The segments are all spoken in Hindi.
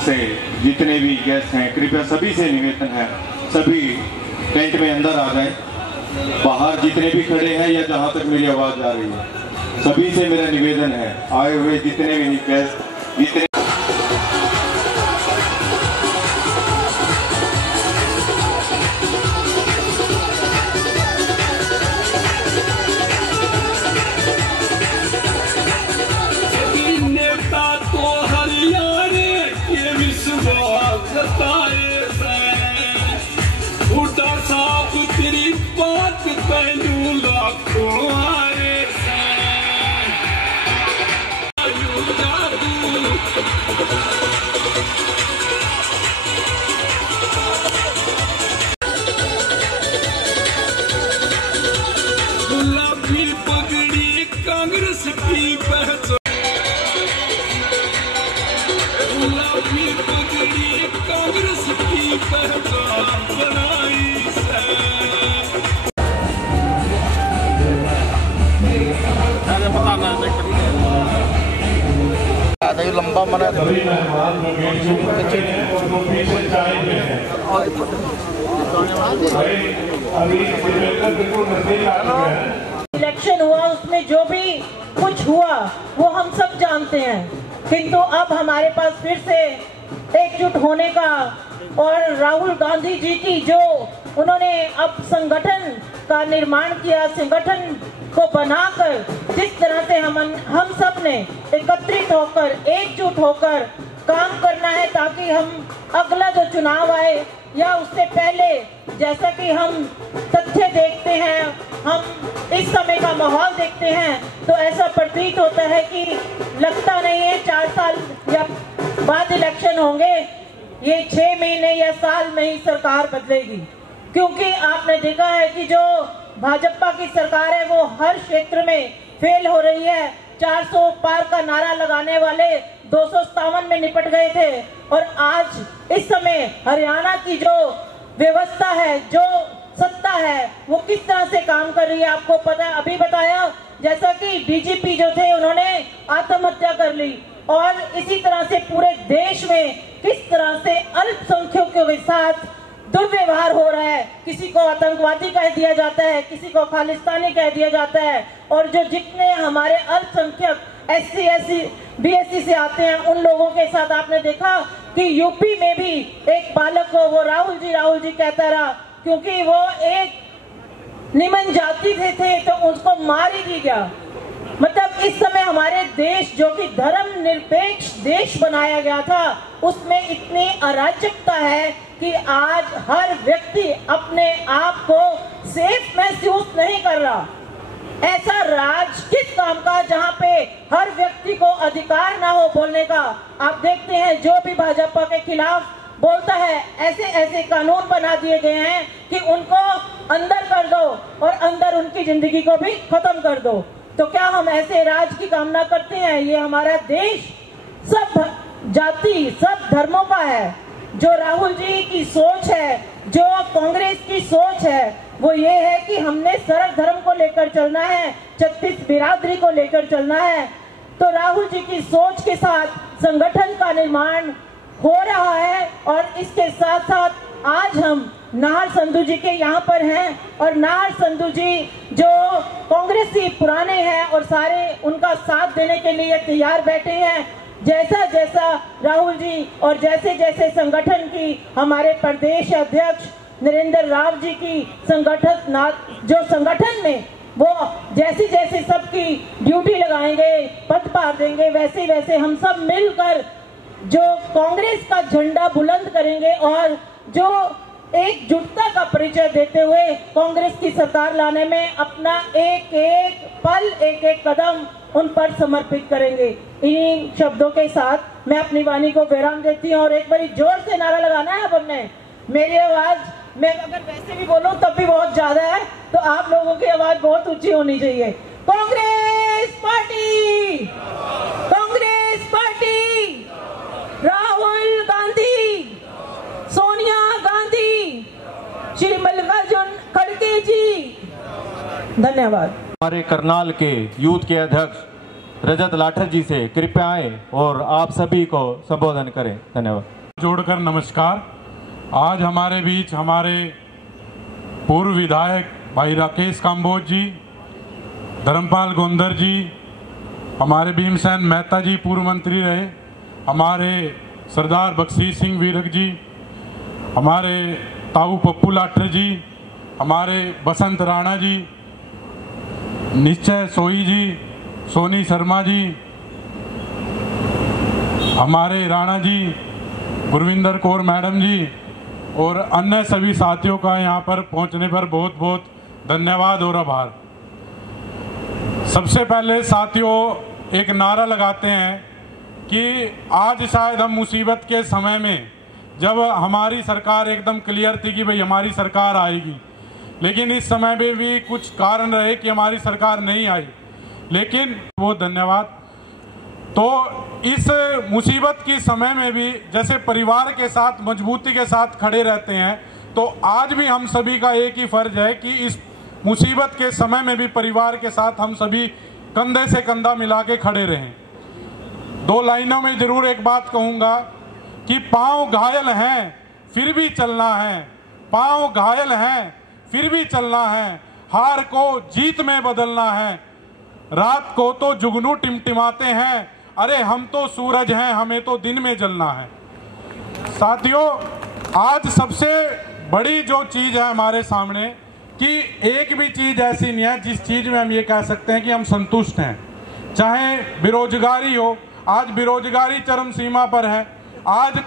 से जितने भी गेस्ट हैं, कृपया सभी से निवेदन है, सभी टेंट में अंदर आ जाएं। बाहर जितने भी खड़े हैं या जहां तक मेरी आवाज़ आ रही है, सभी से मेरा निवेदन है, आए हुए जितने भी गेस्ट, जितने लंबा मना इलेक्शन हुआ, उसमें जो भी कुछ हुआ वो हम सब जानते हैं, किंतु अब हमारे पास फिर से एकजुट होने का और राहुल गांधी जी की जो उन्होंने अब संगठन का निर्माण किया, संगठन को बनाकर जिस तरह से हम सब ने एकत्रित होकर एकजुट होकर काम करना है, ताकि हम अगला जो चुनाव आए या उससे पहले, जैसा कि हम तथ्य देखते हैं, हम इस समय का माहौल देखते हैं, तो ऐसा प्रतीत होता है कि लगता नहीं है 4 साल या बाद इलेक्शन होंगे, ये 6 महीने या साल में ही सरकार बदलेगी। क्योंकि आपने देखा है कि जो भाजपा की सरकार है वो हर क्षेत्र में फेल हो रही है। 400 पार का नारा लगाने वाले 257 में निपट गए थे, और आज इस समय हरियाणा की जो व्यवस्था है, जो सत्ता है, वो किस तरह से काम कर रही है आपको पता है। अभी बताया जैसा कि डीजीपी जो थे उन्होंने आत्महत्या कर ली, और इसी तरह से पूरे देश में किस तरह से अल्पसंख्यकों के साथ दुर्व्यवहार हो रहा है। किसी को आतंकवादी कह दिया जाता है, किसी को खालिस्तानी कह दिया जाता है, और जो जितने हमारे अल्पसंख्यक SC SC BSC से आते हैं उन लोगों के साथ आपने देखा कि यूपी में भी एक बालक को वो राहुल जी कहता रहा, क्योंकि वो एक निम्न जाति से थे तो उसको मार ही दिया गया। मतलब इस समय हमारे देश जो कि धर्म निरपेक्ष देश बनाया गया था, उसमें इतनी अराजकता है कि आज हर व्यक्ति अपने आप को सेफ महसूस नहीं कर रहा। ऐसा राज किस काम का जहां पे हर व्यक्ति को अधिकार ना हो बोलने का। आप देखते हैं जो भी भाजपा के खिलाफ बोलता है, ऐसे ऐसे कानून बना दिए गए हैं कि उनको अंदर कर दो और अंदर उनकी जिंदगी को भी खत्म कर दो। तो क्या हम ऐसे राज की कामना करते हैं? ये हमारा देश सब जाति सब धर्मों का है। जो राहुल जी की सोच है, जो कांग्रेस की सोच है, वो ये है कि हमने सरल धर्म को लेकर चलना है, 36 बिरादरी को लेकर चलना है। तो राहुल जी की सोच के साथ संगठन का निर्माण हो रहा है, और इसके साथ साथ आज हम नाहर संधू जी के यहाँ पर हैं, और नाहर संधू जी जो कांग्रेसी पुराने हैं और सारे उनका साथ देने के लिए तैयार बैठे हैं। जैसा जैसा राहुल जी और जैसे जैसे संगठन की हमारे प्रदेश अध्यक्ष नरेंद्र राव जी की संगठन में वो जैसे जैसे सबकी ड्यूटी लगाएंगे, पद पार देंगे, वैसे वैसे हम सब मिलकर जो कांग्रेस का झंडा बुलंद करेंगे और जो एकजुटता का परिचय देते हुए कांग्रेस की सरकार लाने में अपना एक एक पल एक एक कदम उन पर समर्पित करेंगे। इन शब्दों के साथ मैं अपनी वाणी को विराम देती हूँ, और एक बारी जोर से नारा लगाना है। अब हमने मेरी आवाज मैं अगर वैसे भी बोलूं तब भी बहुत ज्यादा है, तो आप लोगों की आवाज बहुत ऊंची होनी चाहिए। कांग्रेस पार्टी, कांग्रेस पार्टी, राहुल गांधी, सोनिया गांधी, श्री मल्लिकार्जुन खड़गे जी, धन्यवाद। हमारे करनाल के यूथ के अध्यक्ष रजत लाठर जी से कृपया आए और आप सभी को संबोधन करें। धन्यवाद। जोड़कर नमस्कार। आज हमारे बीच हमारे पूर्व विधायक भाई राकेश काम्बोज जी, धर्मपाल गोंदर जी, हमारे भीमसेन मेहता जी पूर्व मंत्री रहे, हमारे सरदार बख्शी सिंह वीरक जी, हमारे ताऊ पप्पू लाठर जी, हमारे बसंत राणा जी, निश्चय सोई जी, सोनी शर्मा जी, हमारे राणा जी, गुरविंदर कौर मैडम जी और अन्य सभी साथियों का यहाँ पर पहुँचने पर बहुत बहुत धन्यवाद और आभार। सबसे पहले साथियों एक नारा लगाते हैं कि आज शायद हम मुसीबत के समय में, जब हमारी सरकार एकदम क्लियर थी कि भाई हमारी सरकार आएगी, लेकिन इस समय में भी कुछ कारण रहे कि हमारी सरकार नहीं आई, लेकिन वो धन्यवाद। तो इस मुसीबत की समय में भी जैसे परिवार के साथ मजबूती के साथ खड़े रहते हैं, तो आज भी हम सभी का एक ही फर्ज है कि इस मुसीबत के समय में भी परिवार के साथ हम सभी कंधे से कंधा मिला के खड़े रहें। दो लाइनों में जरूर एक बात कहूँगा कि पाँव घायल हैं फिर भी चलना है, पाँव घायल हैं फिर भी चलना है, हार को जीत में बदलना है, रात को तो जुगनू टिमटिमाते हैं, अरे हम तो सूरज हैं, हमें तो दिन में जलना है। साथियों, आज सबसे बड़ी जो चीज़ है हमारे सामने कि एक भी चीज़ ऐसी नहीं है जिस चीज़ में हम ये कह सकते हैं कि हम संतुष्ट हैं। चाहे बेरोजगारी हो, आज बेरोजगारी चरम सीमा पर है। आज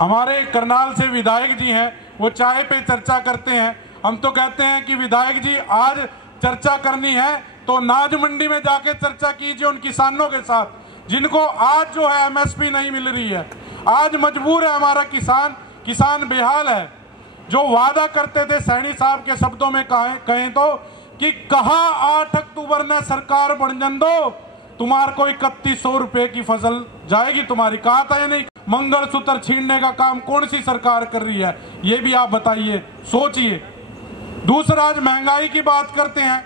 हमारे करनाल से विधायक जी हैं, वो चाय पे चर्चा करते हैं। हम तो कहते हैं कि विधायक जी आज चर्चा करनी है तो नाज मंडी में जाके चर्चा कीजिए उन किसानों के साथ जिनको आज जो है एमएसपी नहीं मिल रही है। आज मजबूर है हमारा किसान बेहाल है। जो वादा करते थे सैनी साहब के शब्दों में कहें तो कि कहा 8 अक्टूबर ने सरकार बन दो, तुम्हारे को 3100 रुपए की फसल जाएगी तुम्हारी। कहा था या नहीं? मंगलसूत्र छीनने का काम कौन सी सरकार कर रही है, ये भी आप बताइए, सोचिए। दूसरा, आज महंगाई की बात करते हैं।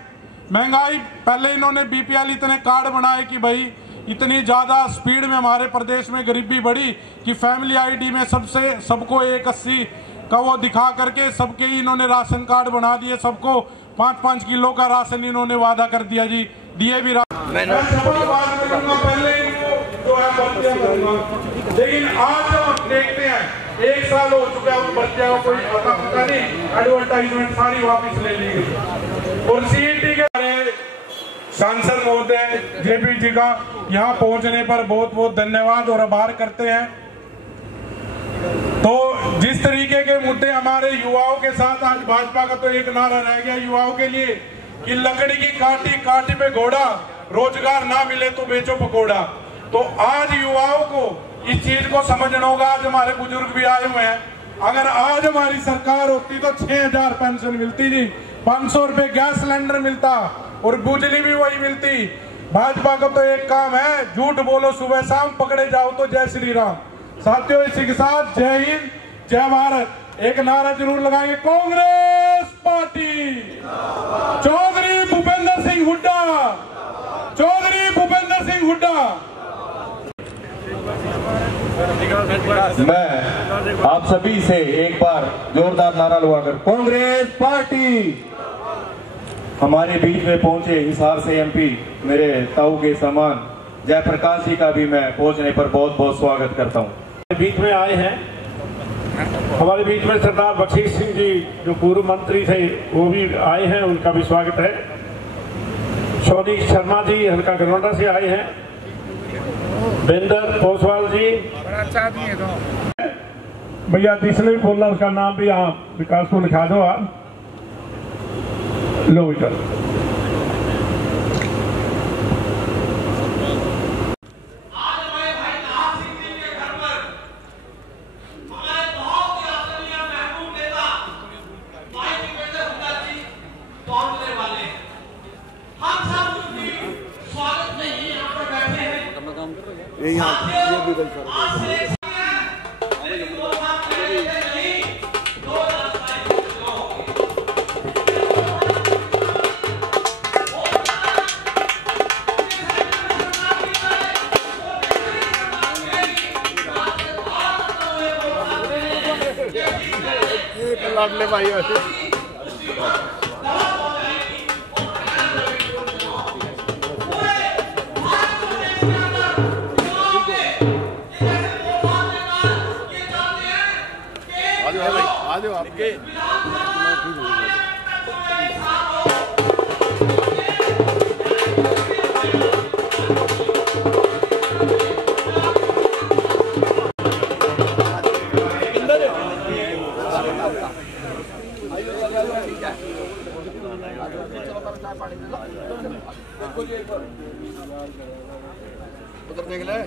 महंगाई, पहले इन्होंने बीपीएल इतने कार्ड बनाए कि भाई इतनी ज़्यादा स्पीड में हमारे प्रदेश में गरीबी बढ़ी कि फैमिली आईडी में सबको 180 का वो दिखा करके सबके इन्होंने राशन कार्ड बना दिए। सबको 5-5 किलो का राशन इन्होंने वादा कर दिया जी, दिए भी लेकिन आज जब हम देखते हैं 1 साल हो चुका है, बच्चे को कोई पता नहीं, एडवर्टाइजमेंट सारी वापस ले ली गई। और सीईटी के सांसद महोदय जेपी जी का यहाँ पहुंचने पर बहुत बहुत धन्यवाद और आभार करते हैं। तो जिस तरीके के मुद्दे हमारे युवाओं के साथ, आज भाजपा का तो एक नारा रह गया युवाओं के लिए कि लकड़ी की काटी पे घोड़ा, रोजगार ना मिले तो बेचो पकोड़ा। तो आज युवाओं को इस चीज को समझना होगा। आज हमारे बुजुर्ग भी आए हुए हैं। अगर आज हमारी सरकार होती तो 6000 पेंशन मिलती जी, 500 रुपए गैस सिलेंडर मिलता और बिजली भी वही मिलती। भाजपा का तो एक काम है, झूठ बोलो सुबह शाम, पकड़े जाओ तो जय श्री राम। साथियों, इसी के साथ जय हिंद जय भारत एक नारा जरूर लगाएंगे। कांग्रेस पार्टी, चौधरी भूपेंद्र सिंह हुड्डा, चौधरी भूपेंद्र सिंह हुड्डा। मैं आप सभी से एक बार जोरदार नारा लगाकर कांग्रेस पार्टी। हमारे बीच में पहुंचे हिसार से एमपी मेरे ताऊ के समान जयप्रकाश जी का भी मैं पहुंचने पर बहुत बहुत स्वागत करता हूं। बीच में आए हैं हमारे बीच में सरदार बख्शी सिंह जी जो पूर्व मंत्री थे, वो भी आए हैं, उनका भी स्वागत है। सोनी शर्मा जी हल्का गरौंडा से आए हैं। बेंदर पोसवाल जी, भैया जिसने भी बोलना उसका नाम भी यहाँ विकास को लिखा दो आप। लो इधर ये भी गलत कर ले भाई आ जाओ आपके उधर देख ले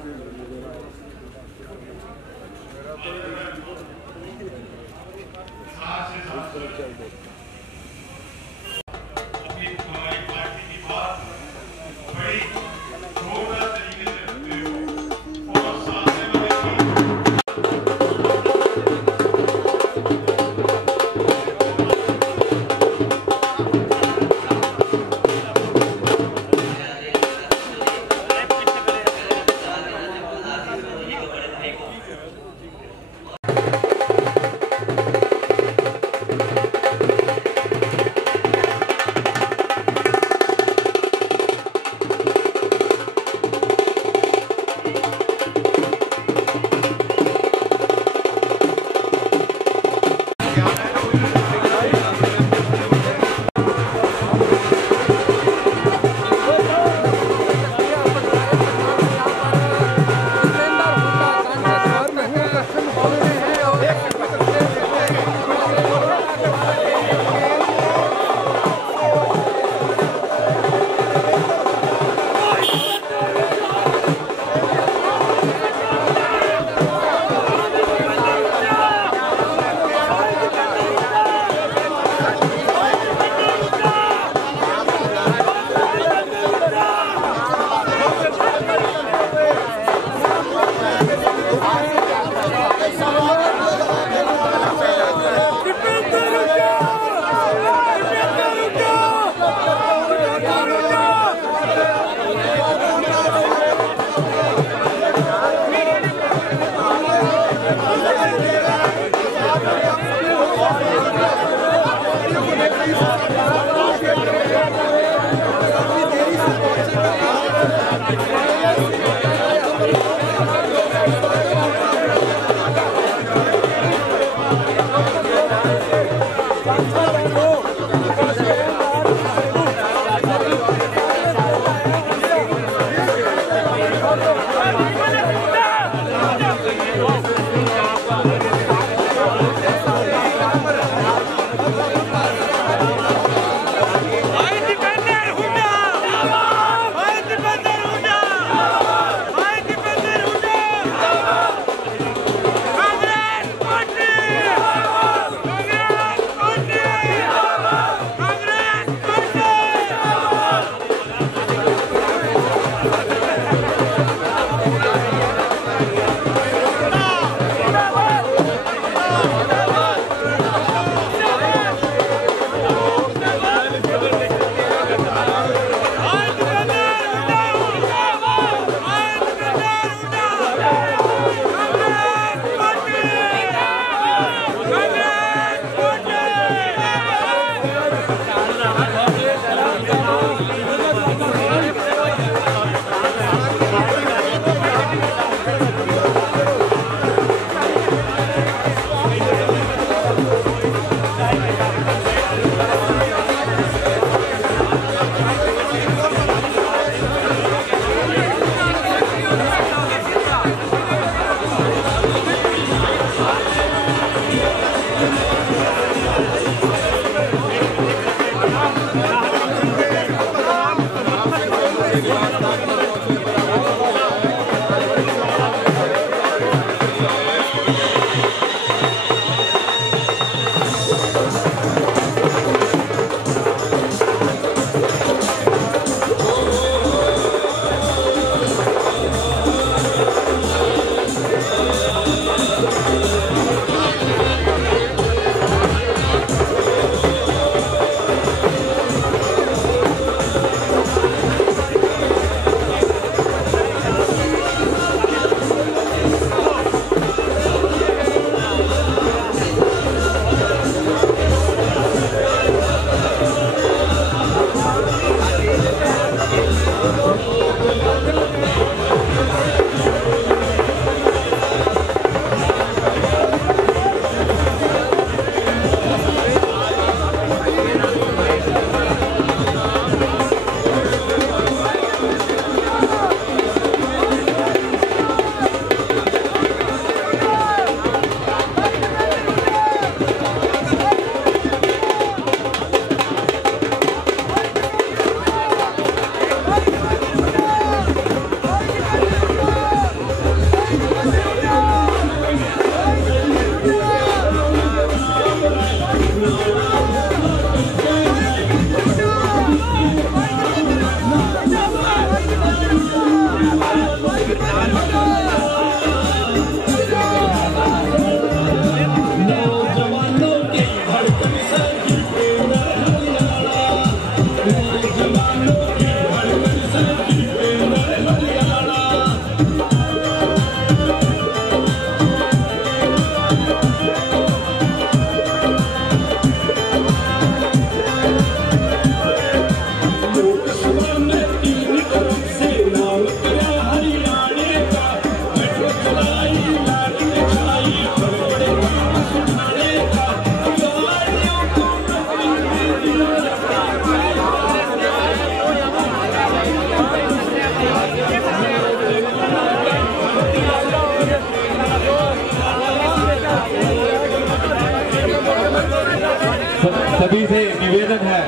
सभी से निवेदन है,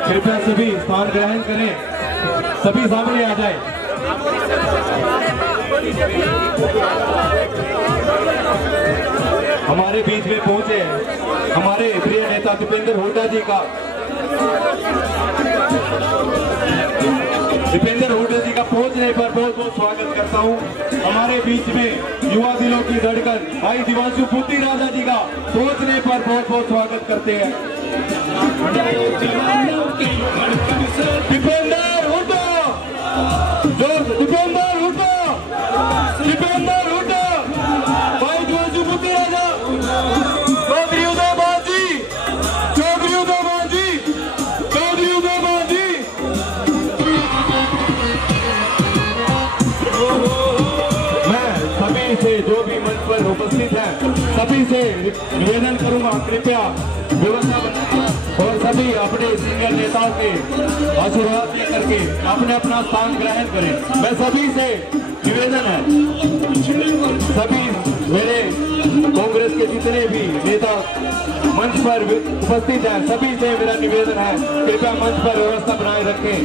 कृपया सभी स्थान ग्रहण करें, सभी सामने आ जाए। हमारे बीच में पहुंचे हमारे प्रिय नेता दीपेंद्र हुड्डा जी का पहुंचने पर बहुत बहुत स्वागत करता हूं। हमारे बीच में युवा दिलों की धड़कन भाई दिवांशु पुत्री राजा जी का पहुंचने पर बहुत बहुत स्वागत करते हैं। दीपेंद्र हुड्डा, दीपेंद्र हुड्डा, दीपेंद्र हुड्डा, भाई दिवांशु पुत्री राजा, चौधरी उदयमान जी, चौधरी उदयमान जी, चौधरी उदयमान जी। मैं सभी से जो भी मंच पर उपस्थित हैं सभी से निवेदन करूंगा, कृपया व्यवस्था बनाएं और सभी अपने सीनियर नेताओं के आशीर्वाद लेकर के अपने अपना स्थान ग्रहण करें। मैं सभी से निवेदन है, सभी मेरे कांग्रेस के जितने भी नेता मंच पर उपस्थित हैं सभी से मेरा निवेदन है, कृपया मंच पर व्यवस्था बनाए रखें।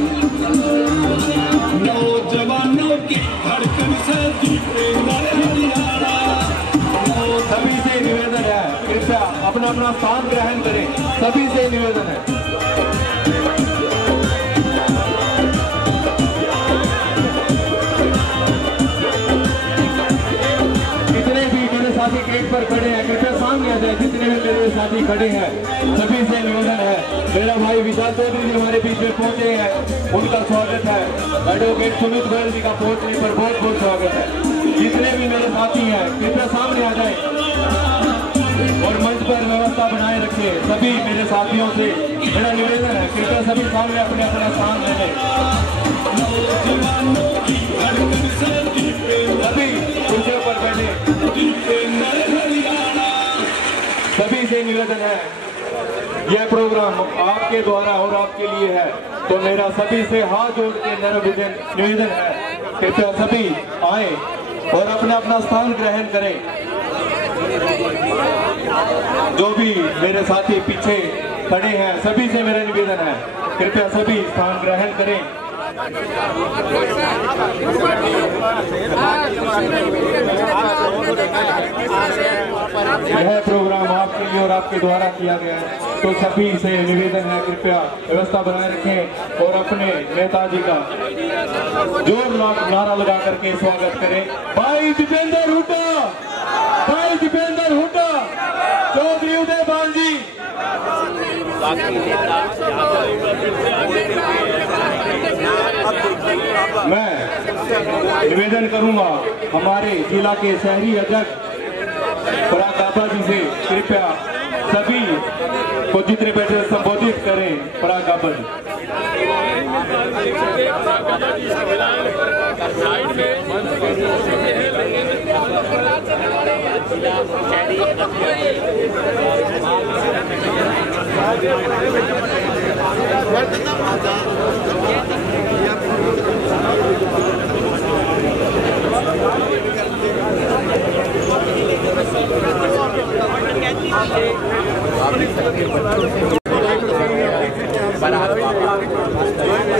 नौजवानों की धड़कन से सभी से निवेदन है, कृपया अपना अपना स्थान ग्रहण करें, सभी से निवेदन है। जितने भी मेरे साथी गेट पर खड़े हैं कृपया सामने आ जाए, जितने भी मेरे साथी खड़े हैं सभी से निवेदन है। मेरा भाई विशाल चौधरी जी हमारे बीच में पहुंचे हैं, उनका स्वागत है। एडवोकेट सुमित गोयल जी का पहुंचने पर बहुत बहुत स्वागत है। जितने भी मेरे साथी हैं कृपया सामने आ जाए और मंच पर व्यवस्था बनाए रखे। सभी मेरे साथियों से मेरा निवेदन है, कृपया सभी सामने अपने अपना स्थान लें। सभी कुर्सियों पर बैठे, सभी से निवेदन है, यह प्रोग्राम आपके द्वारा और आपके लिए है, तो मेरा सभी से हाथ जोड़ के निवेदन है, कृपया सभी आए और अपना अपना स्थान ग्रहण करें। जो भी मेरे साथी पीछे खड़े हैं सभी से मेरा निवेदन है, कृपया सभी स्थान ग्रहण करें। यह प्रोग्राम आपके लिए और आपके द्वारा किया गया है, तो सभी से निवेदन है, कृपया व्यवस्था बनाए रखें और अपने नेताजी का जोर नारा लगा करके स्वागत करें। भाई दीपेंद्र हुड्डा, भाई दीपेंद्र हुड्डा, चौधरी उदयमान जी। मैं निवेदन करूंगा हमारे जिला के शहरी अध्यक्ष पराग गाबा जी से, कृपया सभी को जितने बैठे संबोधित करें। पराग गाबा जी।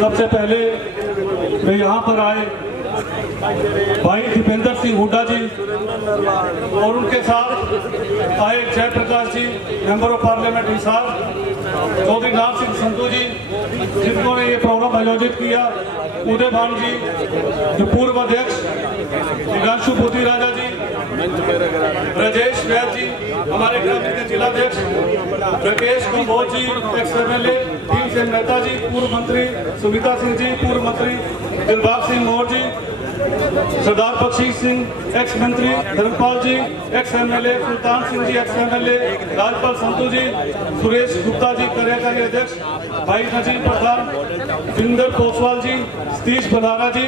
सबसे पहले मैं यहाँ पर आए भाई दीपेंद्र सिंह हुड्डा जी और उनके साथ आए Jayprakash ji, member of parliament Hisar, Chaudhary Nath Singh Sandhu ji जिन्होंने ये प्रोग्राम आयोजित किया, उदयभान जी जो पूर्व अध्यक्ष, दिवांशु पुत्री राजा जी, ब्रजेश वैद जी हमारे ग्रामीण के जिलाध्यक्ष, राकेश कंबोज जी एक्स MLA, भीम सिंह मेहता जी पूर्व मंत्री, सुमिता सिंह जी पूर्व मंत्री, दिलबाग सिंह मौर्य जी, सरदार बख्शीश सिंह एक्स मंत्री, धर्मपाल जी x MLA, Sultan Singh ji x MLA, Rajpal Santu जी, सुरेश गुप्ता जी कार्यकारी अध्यक्ष, भाई नजीर प्रधान, जिंदर कोसवाल जी, सतीश बलारा जी,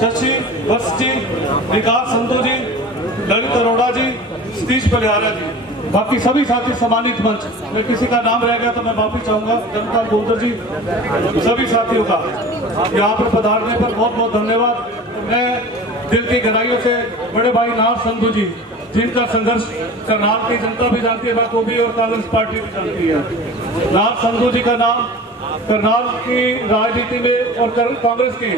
शशि वत्स जी, विकास संतू जी, ललित अरोड़ा जी, सतीश बलिहारा जी, बाकी सभी साथी सम्मानित मंच में किसी का नाम रह गया तो मैं माफी चाहूंगा। जनता गोदर जी, सभी साथियों का यहाँ पर पधारने पर बहुत बहुत धन्यवाद। मैं दिल की गहराइयों से बड़े भाई नाथ संधू जी जिनका संघर्ष करनाल की जनता भी जानती है, बखूबी और कांग्रेस पार्टी भी जानती है। लाल संधू जी का नाम करनाल की राजनीति में और कांग्रेस के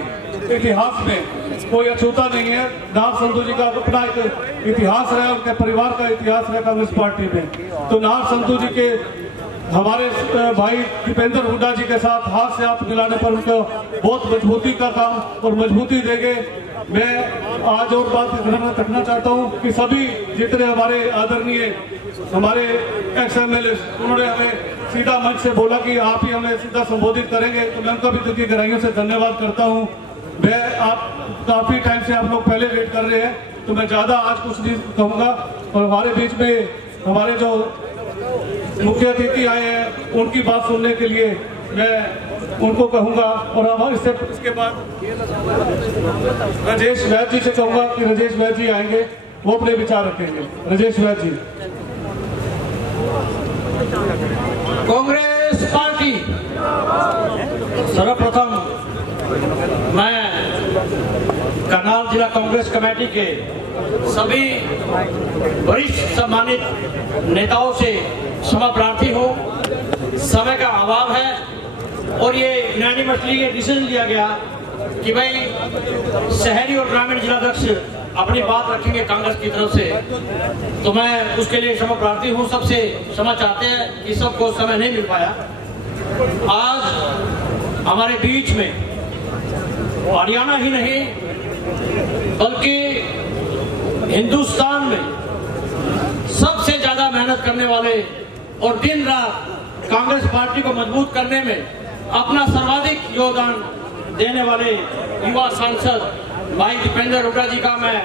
इतिहास में कोई अछूता नहीं है। नाग संधू जी का अपना एक इतिहास है, उनके परिवार का इतिहास है कांग्रेस पार्टी में। तो नाग संधू जी के हमारे भाई दीपेंद्र हुड्डा जी के साथ हाथ से हाथ मिलाने पर उनको बहुत मजबूती का काम और मजबूती देंगे। मैं आज और बात रखना चाहता हूं कि सभी जितने हमारे आदरणीय हमारे XMLA उन्होंने हमें सीधा मंच से बोला कि आप ही हमें सीधा संबोधित करेंगे, तो मैं उनका भी दिल की गहराइयों से धन्यवाद करता हूं। मैं आप काफी टाइम से आप लोग पहले वेट कर रहे हैं, तो मैं ज्यादा आज कुछ नहीं कहूँगा। और हमारे बीच में हमारे जो मुख्य अतिथि आए हैं उनकी बात सुनने के लिए मैं उनको कहूंगा। और हमारे इसके बाद राजेश वैद्य जी से कहूंगा कि राजेश वैद्य जी आएंगे, वो अपने विचार रखेंगे। राजेश वैद्य जी। कांग्रेस पार्टी, सर्वप्रथम मैं करनाल जिला कांग्रेस कमेटी के सभी वरिष्ठ सम्मानित नेताओं से क्षमा प्रार्थी हूँ। समय का अभाव है और ये यूनानिमसली ये डिसीजन लिया गया कि भाई शहरी और ग्रामीण जिलाध्यक्ष अपनी बात रखेंगे कांग्रेस की तरफ से, तो मैं उसके लिए क्षमा प्रार्थी हूँ। सबसे क्षमा चाहते हैं कि सबको समय नहीं मिल पाया। आज हमारे बीच में हरियाणा ही नहीं बल्कि हिंदुस्तान में सबसे ज्यादा मेहनत करने वाले और दिन रात कांग्रेस पार्टी को मजबूत करने में अपना सर्वाधिक योगदान देने वाले युवा सांसद भाई दीपेंद्र हुड्डा जी का मैं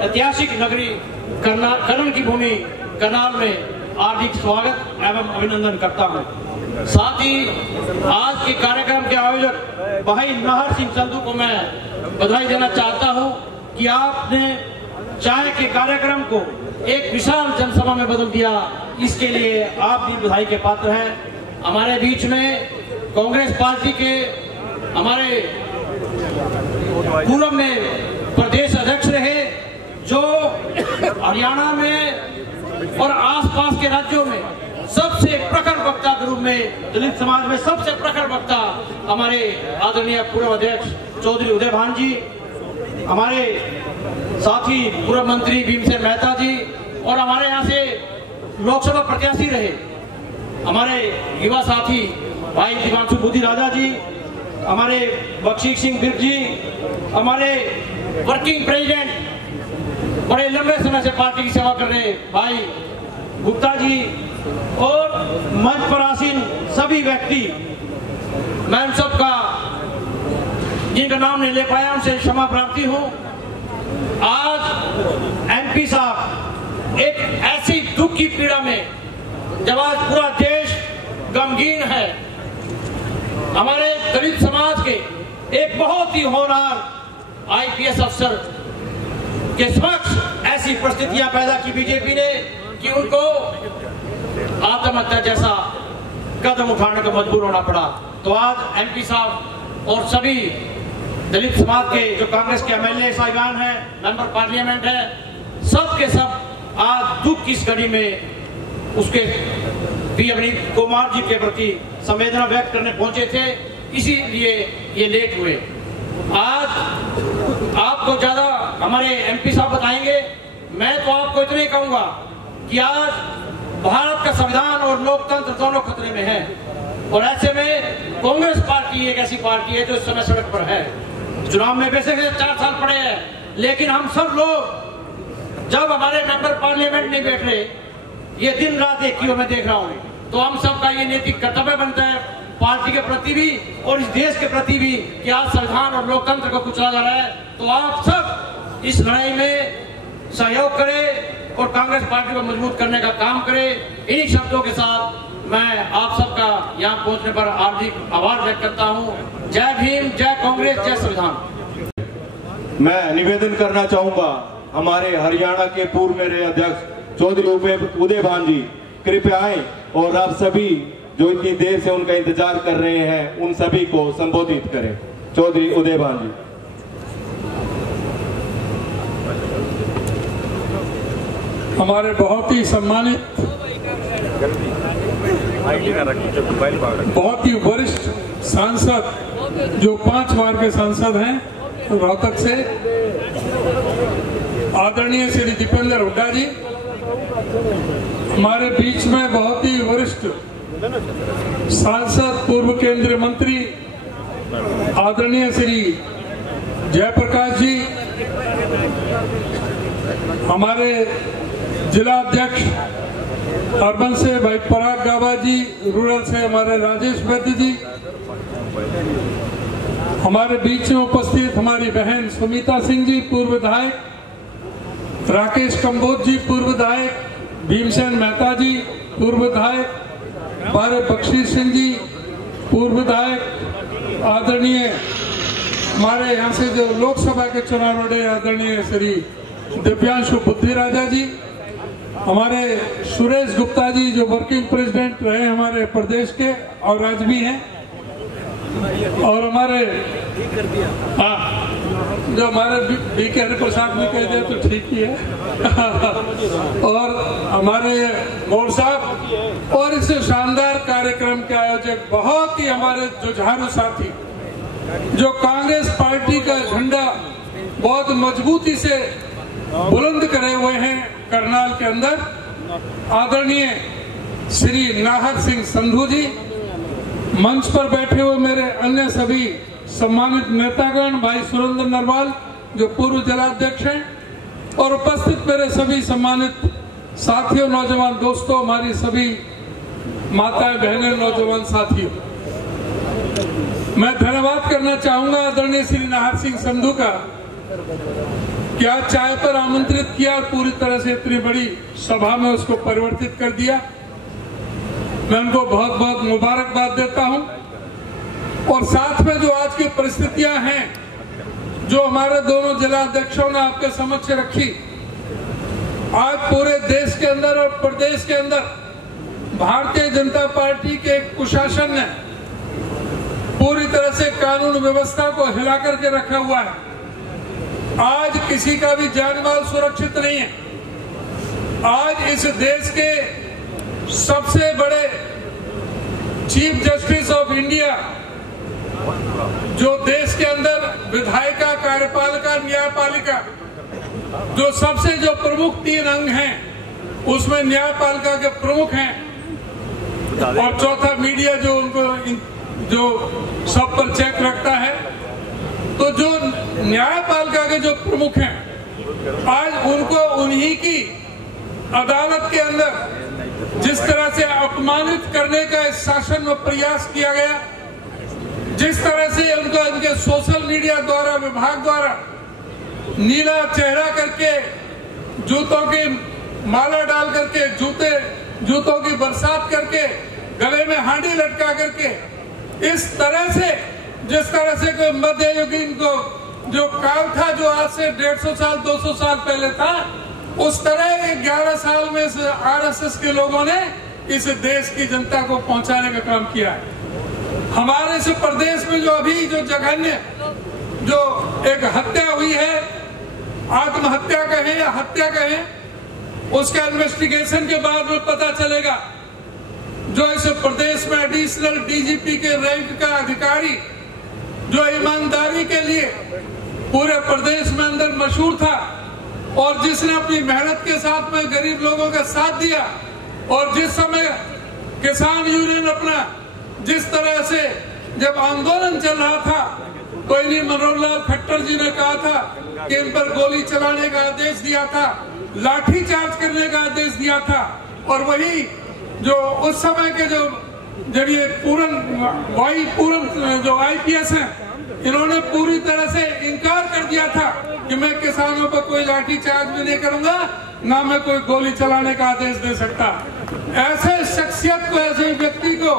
ऐतिहासिक नगरी करण की भूमि करनाल में हार्दिक स्वागत एवं अभिनंदन करता हूं। साथ ही आज के कार्यक्रम के आयोजक भाई नाहर सिंह संधू को मैं बधाई देना चाहता हूं कि आपने चाय के कार्यक्रम को एक विशाल जनसभा में बदल दिया, इसके लिए आप भी बधाई के पात्र हैं। हमारे बीच में कांग्रेस पार्टी के हमारे पूर्व में प्रदेश अध्यक्ष रहे, जो हरियाणा में और आसपास के राज्यों में सबसे प्रखर वक्ता के रूप में दलित समाज में सबसे प्रखर वक्ता हमारे आदरणीय पूर्व अध्यक्ष चौधरी उदय भान जी, हमारे साथी पूर्व मंत्री भीमसेन मेहता जी और हमारे यहाँ से लोकसभा प्रत्याशी रहे हमारे युवा साथी भाई दिवांशु बुद्धि राजा जी, हमारे बख्शीश सिंह बिर्ग जी, हमारे वर्किंग प्रेसिडेंट बड़े लंबे समय से पार्टी की सेवा कर रहे भाई गुप्ता जी और मंच पर आसीन सभी व्यक्ति, मैं उन सबका जिनका नाम नहीं ले पाया उनसे क्षमा प्रार्थी हूँ। आज MP साहब एक ऐसी दुख की पीड़ा में, जब आज पूरा देश गमगीन है, हमारे दलित समाज के एक बहुत ही होनहार IPS अफसर के समक्ष ऐसी परिस्थितियां पैदा की बीजेपी ने कि उनको आत्महत्या जैसा कदम उठाने को मजबूर होना पड़ा। तो आज MP साहब और सभी दलित समाज के जो कांग्रेस के MLA साहिबान हैं, मेंबर पार्लियामेंट है, सब के सब आज दुख की इस घड़ी में उसके भी अपनी कुमार जी के प्रति संवेदना व्यक्त करने पहुंचे थे, इसीलिए ये लेट हुए। आज आपको ज्यादा हमारे MP साहब बताएंगे, मैं तो आपको इतना ही कहूंगा कि आज भारत का संविधान और लोकतंत्र दोनों खतरे में है और ऐसे में कांग्रेस पार्टी एक ऐसी पार्टी है जो इस समय सड़क पर है। चुनाव में बेशक 4 साल पड़े हैं, लेकिन हम सब लोग जब हमारे मेंबर पार्लियामेंट नहीं बैठ रहे, ये दिन रात एक ही मैं देख रहा हूँ, तो हम सबका ये नैतिक कर्तव्य बनता है पार्टी के प्रति भी और इस देश के प्रति भी कि आज संविधान और लोकतंत्र को कुचला जा रहा है। तो आप सब इस लड़ाई में सहयोग करें और कांग्रेस पार्टी को मजबूत करने का काम करें। इन्हीं शब्दों के साथ मैं आप सबका यहाँ पहुँचने पर हार्दिक आभार व्यक्त करता हूँ। जय भीम, जय कांग्रेस, जय संविधान। मैं निवेदन करना चाहूंगा हमारे हरियाणा के पूर्व मेरे अध्यक्ष चौधरी उदय भान जी कृपया आए और आप सभी जो इतनी देर से उनका इंतजार कर रहे हैं उन सभी को संबोधित करें। चौधरी उदय भान जी। हमारे बहुत ही सम्मानित, बहुत ही वरिष्ठ सांसद जो 5 बार के सांसद हैं रोहतक से, आदरणीय श्री दीपेंद्र हुड्डा जी, हमारे बीच में बहुत ही वरिष्ठ सांसद पूर्व केंद्रीय मंत्री आदरणीय श्री जयप्रकाश जी, हमारे जिला अध्यक्ष अर्बन से भाई पराग गाबा जी, रूरल से हमारे राजेश वैद्य जी, हमारे बीच में उपस्थित हमारी बहन सुमिता सिंह जी पूर्व विधायक, राकेश कंबोज जी पूर्व विधायक, भीमसेन मेहता जी पूर्व विधायक, हमारे बख्शीश सिंह जी पूर्व विधायक, आदरणीय हमारे यहाँ से जो लोकसभा के चुनाव लड़े आदरणीय श्री दिव्यांशु बुद्धि राजा जी, हमारे सुरेश गुप्ता जी जो वर्किंग प्रेसिडेंट रहे हमारे प्रदेश के और आज भी हैं, और हमारे जो हमारे बीके प्रसाद ने कह दिया तो ठीक ही है और हमारे मोर साहब और इस शानदार कार्यक्रम के आयोजक बहुत ही हमारे जुझारू साथी जो कांग्रेस पार्टी का झंडा बहुत मजबूती से बुलंद करे हुए हैं करनाल के अंदर, आदरणीय श्री नाहर सिंह संधू जी, मंच पर बैठे हुए मेरे अन्य सभी सम्मानित नेतागण, भाई सुरेंद्र नरवाल जो पूर्व जिलाध्यक्ष हैं, और उपस्थित मेरे सभी सम्मानित साथियों, नौजवान दोस्तों, हमारी सभी माताएं बहनें, नौजवान साथियों, मैं धन्यवाद करना चाहूंगा आदरणीय श्री नाहर सिंह संधू का कि आज चाय पर आमंत्रित किया और पूरी तरह से इतनी बड़ी सभा में उसको परिवर्तित कर दिया। मैं उनको बहुत बहुत मुबारकबाद देता हूं। और साथ में जो आज की परिस्थितियां हैं जो हमारे दोनों जिला अध्यक्षों ने आपके समक्ष रखी, आज पूरे देश के अंदर और प्रदेश के अंदर भारतीय जनता पार्टी के कुशासन ने पूरी तरह से कानून व्यवस्था को हिला करके रखा हुआ है। आज किसी का भी जान माल सुरक्षित नहीं है। आज इस देश के सबसे बड़े चीफ जस्टिस ऑफ इंडिया जो देश के अंदर विधायिका, कार्यपालिका, न्यायपालिका जो सबसे जो प्रमुख 3 अंग हैं उसमें न्यायपालिका के प्रमुख हैं और चौथा मीडिया जो उनको जो सब पर चेक रखता है। तो जो न्यायपालिका के जो प्रमुख हैं आज उनको उन्हीं की अदालत के अंदर जिस तरह से अपमानित करने का इस शासन में प्रयास किया गया, जिस तरह से उनको इनके सोशल मीडिया द्वारा, विभाग द्वारा नीला चेहरा करके, जूतों की माला डाल करके, जूतों की बरसात करके, गले में हांडी लटका करके, इस तरह से जिस तरह से कोई मध्ययुगीन को जो काल था जो आज से 150 साल 200 साल पहले था, उस तरह 11 साल में आरएसएस के लोगों ने इस देश की जनता को पहुंचाने का काम किया है। हमारे इस प्रदेश में जो अभी जो जघन्य जो एक हत्या हुई है, आत्महत्या कहें या हत्या कहें, उसका इन्वेस्टिगेशन के बाद में पता चलेगा। जो इस प्रदेश में एडिशनल डीजीपी के रैंक का अधिकारी जो ईमानदारी के लिए पूरे प्रदेश में अंदर मशहूर था और जिसने अपनी मेहनत के साथ में गरीब लोगों का साथ दिया, और जिस समय किसान यूनियन अपना जिस तरह से जब आंदोलन चल रहा था तो इन्हीं मनोहर लाल खट्टर जी ने कहा था कि इन पर गोली चलाने का आदेश दिया था, लाठी चार्ज करने का आदेश दिया था। और वही जो उस समय के जो जब ये पूरन जो आईपीएस हैं, इन्होंने पूरी तरह से इनकार कर दिया था कि मैं किसानों पर कोई लाठी चार्ज भी नहीं करूंगा, ना मैं कोई गोली चलाने का आदेश दे सकता। ऐसे शख्सियत को, ऐसे व्यक्ति को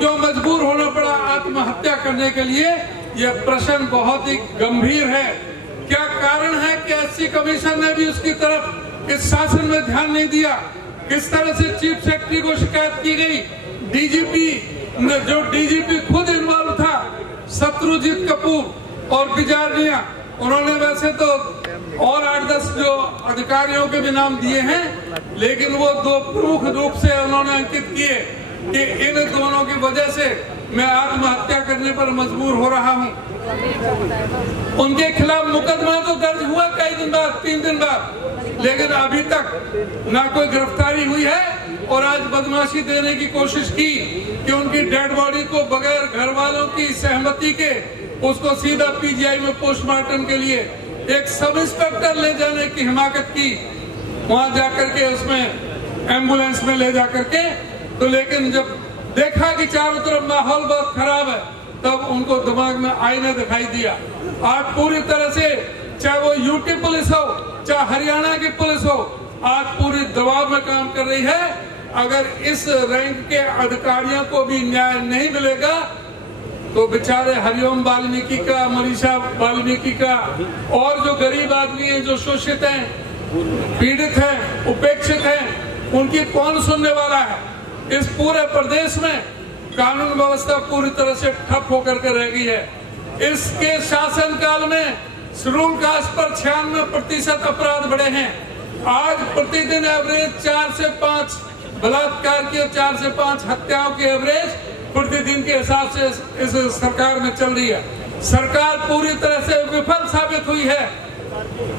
जो मजबूर होना पड़ा आत्महत्या करने के लिए, यह प्रश्न बहुत ही गंभीर है। क्या कारण है कि एससी कमीशन ने भी उसकी तरफ इस शासन में ध्यान नहीं दिया? किस तरह से चीफ सेक्रेटरी को शिकायत की गई, डीजीपी जो डीजीपी खुद इन्वॉल्व था, शत्रुजीत कपूर और बिजारनिया, उन्होंने वैसे तो और 8-10 जो अधिकारियों के भी नाम दिए हैं, लेकिन वो दो प्रमुख रूप से उन्होंने अंकित किए कि इन दोनों की वजह से मैं आत्महत्या करने पर मजबूर हो रहा हूं। उनके खिलाफ मुकदमा तो दर्ज हुआ कई दिन बाद, 3 दिन बाद, लेकिन अभी तक ना कोई गिरफ्तारी हुई है। और आज बदमाशी देने की कोशिश की कि उनकी डेड बॉडी को बगैर घर वालों की सहमति के उसको सीधा पीजीआई में पोस्टमार्टम के लिए एक सब इंस्पेक्टर ले जाने की हिमाकत की, वहां जाकर के उसमें एम्बुलेंस में ले जाकर के। तो लेकिन जब देखा कि चारों तरफ माहौल बहुत खराब है, तब उनको दिमाग में आईना दिखाई दिया। आज पूरी तरह से चाहे वो यूपी पुलिस हो चाहे हरियाणा की पुलिस हो, आज पूरी दबाव में काम कर रही है। अगर इस रैंक के अधिकारियों को भी न्याय नहीं मिलेगा तो बेचारे हरिओम वाल्मीकि का, मनीषा वाल्मीकि का और जो गरीब आदमी हैं, जो शोषित हैं, पीड़ित हैं, उपेक्षित हैं, उनकी कौन सुनने वाला है। इस पूरे प्रदेश में कानून व्यवस्था पूरी तरह से ठप होकर के रह गई है। इसके शासनकाल में शेड्यूल कास्ट पर 96% अपराध बढ़े हैं। आज प्रतिदिन एवरेज 4 से 5 बलात्कार की और 4 से 5 हत्याओं की एवरेज प्रतिदिन के हिसाब से इस सरकार में चल रही है। सरकार पूरी तरह से विफल साबित हुई है।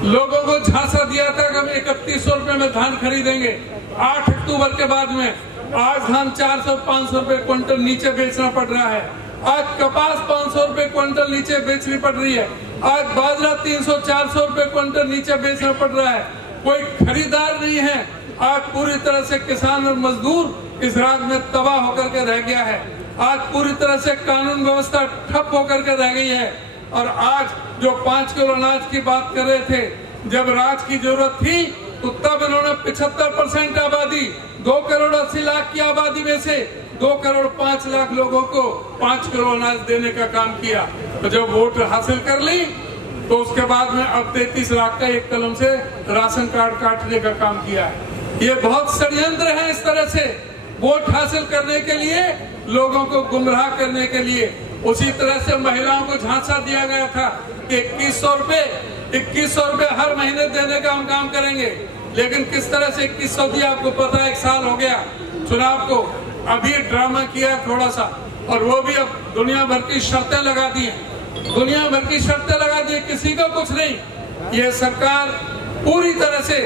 लोगों को झांसा दिया था कि हम 3100 रुपए में धान खरीदेंगे 8 अक्टूबर के बाद में, आज धान 400-500 रुपए क्विंटल नीचे बेचना पड़ रहा है। आज कपास 500 रुपए क्विंटल नीचे बेचनी पड़ रही है। आज बाजरा 300-400 रुपए क्विंटल नीचे बेचना पड़ रहा है। कोई खरीदार नहीं है। आज पूरी तरह से किसान और मजदूर इस राज में तबाह होकर के रह गया है। आज पूरी तरह से कानून व्यवस्था ठप होकर के रह गई है। और आज जो 5 किलो अनाज की बात कर रहे थे, जब राज की जरूरत थी तो तब इन्होंने 75% आबादी, 2 करोड़ 80 लाख की आबादी में से 2 करोड़ 5 लाख लोगों को 5 किलो अनाज देने का काम किया। तो जब वोट हासिल कर ली तो उसके बाद में अब 33 लाख का एक कलम से राशन कार्ड काटने का काम किया है। ये बहुत षड्यंत्र है। इस तरह से वोट हासिल करने के लिए, लोगों को गुमराह करने के लिए। उसी तरह से महिलाओं को झांसा दिया गया था कि 2100 रुपए हर महीने देने का हम काम करेंगे। लेकिन किस तरह से 2100 दिया आपको पता है। 1 साल हो गया चुनाव को, अभी ड्रामा किया थोड़ा सा, और वो भी अब दुनिया भर की शर्तें लगा दी है। दुनिया भर की शर्तें लगा दी, किसी को कुछ नहीं। ये सरकार पूरी तरह से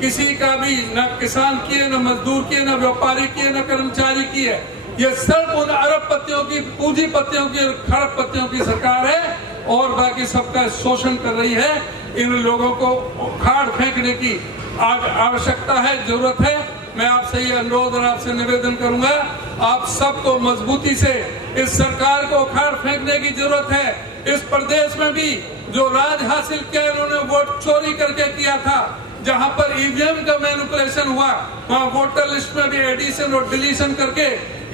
किसी का भी न किसान की है, न मजदूर की है, न व्यापारी की है, न कर्मचारी की है। ये सिर्फ उन अरबपतियों की, पूंजीपतियों की, खरबपतियों की सरकार है और बाकी सबका शोषण कर रही है। इन लोगों को उखाड़ फेंकने की आवश्यकता है, जरूरत है। मैं आपसे ये अनुरोध और आपसे निवेदन करूंगा, आप सबको मजबूती से इस सरकार को उखाड़ फेंकने की जरूरत है। इस प्रदेश में भी जो राज हासिल किया, इन्होंने वोट चोरी करके किया था। जहां पर ईवीएम का मैनिपुलेशन हुआ, वहां वोटर लिस्ट में भी एडिशन और डिलीशन करके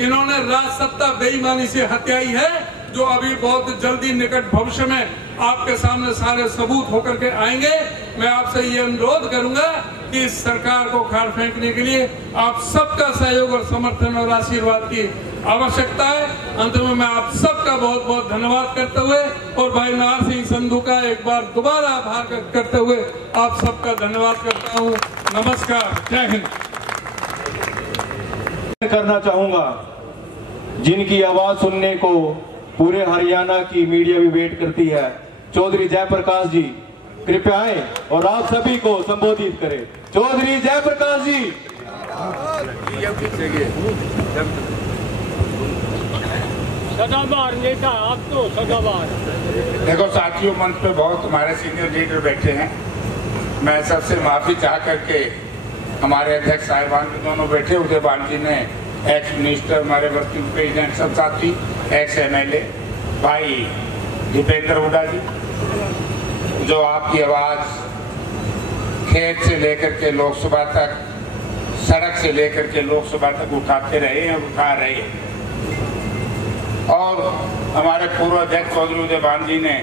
इन्होंने राज सत्ता बेईमानी से हत्याई है, जो अभी बहुत जल्दी निकट भविष्य में आपके सामने सारे सबूत होकर के आएंगे। मैं आपसे ये अनुरोध करूंगा कि इस सरकार को उखाड़ फेंकने के लिए आप सबका सहयोग और समर्थन और आशीर्वाद की आवश्यकता है। अंत में मैं आप सबका बहुत बहुत धन्यवाद करते हुए और भाई नार सिंह संधू का एक बार दोबारा आभार करते हुए आप सबका धन्यवाद करता हूँ। नमस्कार, जय हिंद। करना चाहूंगा, जिनकी आवाज सुनने को पूरे हरियाणा की मीडिया भी वेट करती है, चौधरी जयप्रकाश जी कृपया आए और आप सभी को संबोधित करें। चौधरी जयप्रकाश जी। सदाबहार नेता आप तो सदाबहार। देखो साथियों, मंच पे बहुत हमारे सीनियर लीडर बैठे हैं। मैं सबसे माफी चाह करके, हमारे अध्यक्ष साहिबान भी दोनों बैठे, उदयबान जी ने, एक्स मिनिस्टर, हमारे वर्किंग प्रेसिडेंट, सब साथी, एक्स MLA भाई दीपेंद्र हुड्डा जी, जो आपकी आवाज खेत से लेकर के लोकसभा तक, सड़क से लेकर के लोकसभा तक उठाते रहे और उठा रहे हैं। और हमारे पूर्व अध्यक्ष चौधरी उदयबान जी ने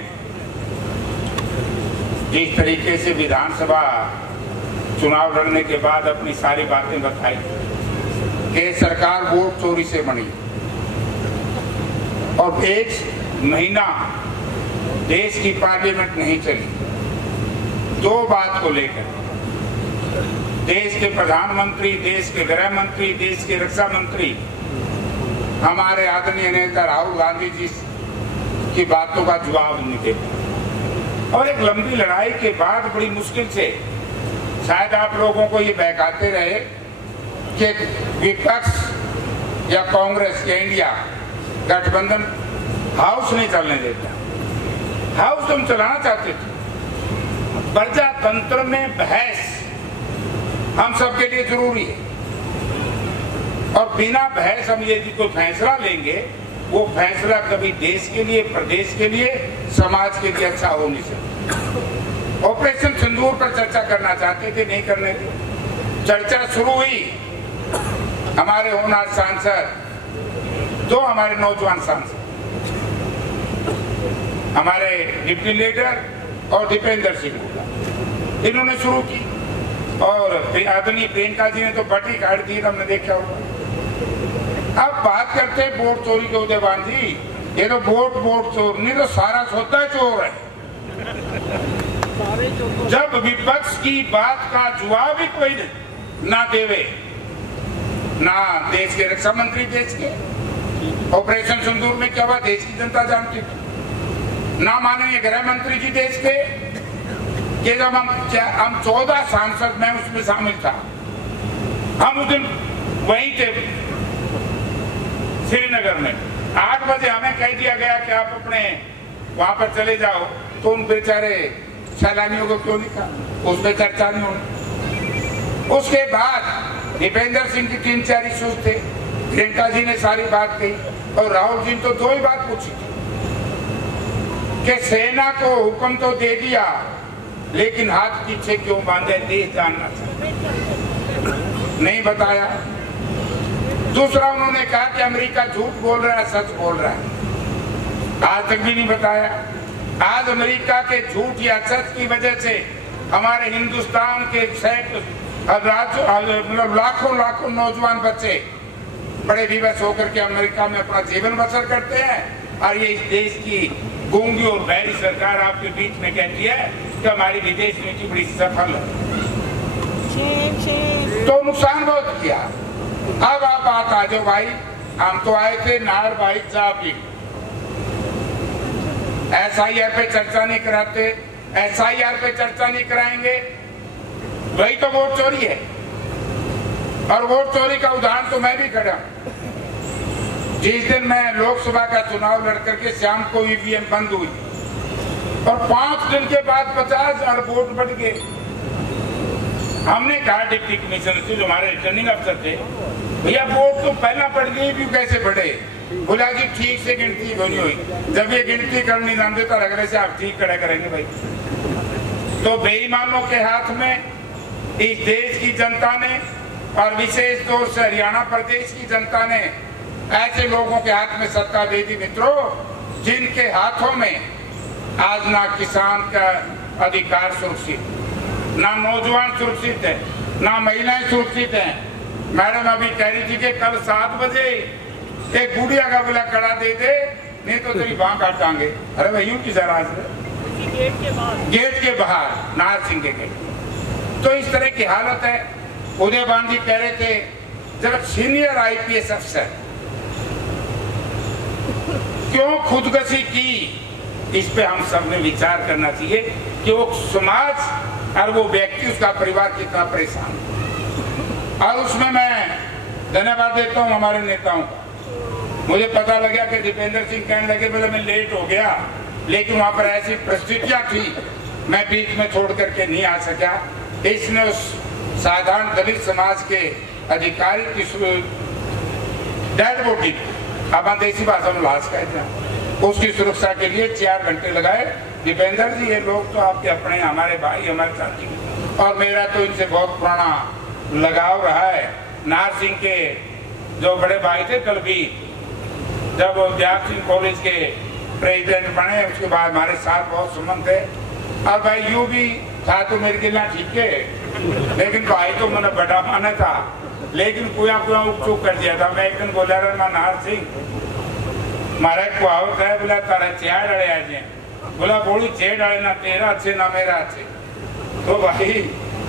जिस तरीके से विधानसभा चुनाव लड़ने के बाद अपनी सारी बातें बताई कि सरकार वोट चोरी से बनी और 1 महीना देश की पार्लियामेंट नहीं चली, 2 बात को लेकर देश के प्रधानमंत्री, देश के गृह मंत्री, देश के रक्षा मंत्री, हमारे आदरणीय नेता राहुल गांधी जी की बातों का जवाब नहीं देते। और एक लंबी लड़ाई के बाद बड़ी मुश्किल से शायद आप लोगों को ये बहकाते रहे कि विपक्ष या कांग्रेस या इंडिया गठबंधन हाउस नहीं चलने देता। हाउस तुम चलाना चाहते थे। प्रजातंत्र में बहस हम सबके लिए जरूरी है, और बिना बहस हम यदि कोई फैसला लेंगे, वो फैसला कभी देश के लिए, प्रदेश के लिए, समाज के लिए अच्छा हो नहीं सकता। ऑपरेशन सिंदूर पर चर्चा करना चाहते थे, नहीं करने दी। चर्चा शुरू हुई, हमारे होनहार सांसद, दो हमारे नौजवान सांसद, हमारे डिप्टी लीडर और दीपेंद्र सिंह, इन्होंने शुरू की। और आदरणीय प्रियंका जी ने तो बटी काट दी, हमने देखा होगा। अब बात करते हैं वोट चोरी के। उदयवान जी, ये तो वोट चोर नहीं, तो सारा सौदा चोर है। जब विपक्ष की बात का जवाब ही कोई ना देवे, ना देश के रक्षा मंत्री, देश के ऑपरेशन सिंदूर में क्या हुआ देश की जनता जानती थी, ना माननीय गृह मंत्री जी देश के, कि जब हम 14 सांसद, मैं उसमें शामिल था, हम उस दिन वहीं थे श्रीनगर में। 8 बजे हमें कह दिया गया कि आप अपने वहां पर चले जाओ, तो उन बेचारे सैलानियों को क्यों नहीं कहा, उस पर चर्चा नहीं होनी। उसके बाद दीपेंद्र सिंह की 3-4 इश्यूज थे, प्रियंका जी ने सारी बात कही, और राहुल जी ने तो 2 ही बात पूछी थी कि सेना को हुक्म तो दे दिया, लेकिन हाथ पीछे क्यों बांधे, देश जानना नहीं बताया। दूसरा उन्होंने कहा कि अमेरिका झूठ बोल रहा है, सच बोल रहा है, आज तक भी नहीं बताया। आज अमेरिका के झूठ या सच की वजह से हमारे हिंदुस्तान के मतलब लाखों नौजवान बच्चे बड़े विवश होकर के अमेरिका में अपना जीवन बसर करते हैं, और ये इस देश की गूंगी और बहरी सरकार आपके बीच में कहती है कि हमारी विदेश नीति बड़ी सफल है। तो नुकसान बहुत किया। अब आप बात आ जाओ भाई, हम तो आए थे नार भाई चाह पी, SIR पे चर्चा नहीं कराते, SIR पे चर्चा नहीं कराएंगे, वही तो वोट चोरी है। और वोट चोरी का उदाहरण तो मैं भी खड़ा। जिस दिन मैं लोकसभा का चुनाव लड़ करके शाम को EVM बंद हुई, और 5 दिन के बाद 50,000 वोट बढ़ गए। हमने कहा डिप्टी कमिश्नर से, जो हमारे रिटर्निंग अफसर थे, भैया वोट तो पहला बढ़ गई, भी कैसे बढ़े? बोला जी ठीक से गिनती नहीं हुई। जब ये गिनती करनी जानते तो अगले से आप ठीक खड़ा करेंगे भाई। तो बेईमानों के हाथ में इस देश की जनता ने, और विशेष तौर से हरियाणा प्रदेश की जनता ने, ऐसे लोगों के हाथ में सत्ता दे दी मित्रों, जिनके हाथों में आज ना किसान का अधिकार सुरक्षित, ना नौजवान सुरक्षित है, ना महिलाएं सुरक्षित हैं। मैडम अभी कह रही थी कि कल 7 बजे एक गुड़िया का बिला कड़ा दे दे, नहीं तो तेरी बांह काटांगे। अरे भाई की जरा गेट के बाहर नाहर सिंह के गेट। तो इस तरह की हालत है। उदयवान जी कह रहे थे, जब सीनियर IPS अफसर क्यों खुदकुशी की, इस पे हम सब ने विचार करना चाहिए कि वो समाज और वो व्यक्ति, उसका परिवार कितना परेशान। और उसमें मैं धन्यवाद देता हूँ हमारे नेताओं का। मुझे पता लगा कि दीपेंद्र सिंह कहने लगे बोले मैं लेट हो गया, लेकिन वहां पर ऐसी परिस्थितियां थी, मैं बीच में छोड़ करके नहीं आ सका। इसने उस साधारण दलित समाज के अधिकारी की डेड बॉडी, अब देसी भाषा में लाश कहते हैं, उसकी सुरक्षा के लिए 4 घंटे लगाए। दीपेंद्र जी, ये लोग तो आपके अपने, हमारे भाई, हमारे साथी, और मेरा तो इनसे बहुत पुराना लगाव रहा है। नाहर सिंह के जो बड़े भाई थे कलबीर, जब वो त्याग सिंह कॉलेज के प्रेसिडेंट बने, उसके बाद हमारे साथ बहुत संबंध थे। और भाई यूं भी था तो मेरे गिला ठीक है, लेकिन भाई तो मैंने बड़ा माना था, लेकिन कुया उपचुप कर दिया था। मैं एक दिन बोला रहा नाहर सिंह, मारा कुआवत है, बोला तारा चेहरा डरे आज, बोला बोली चेह डाले, ना तेरा अच्छे ना मेरा अच्छे। तो भाई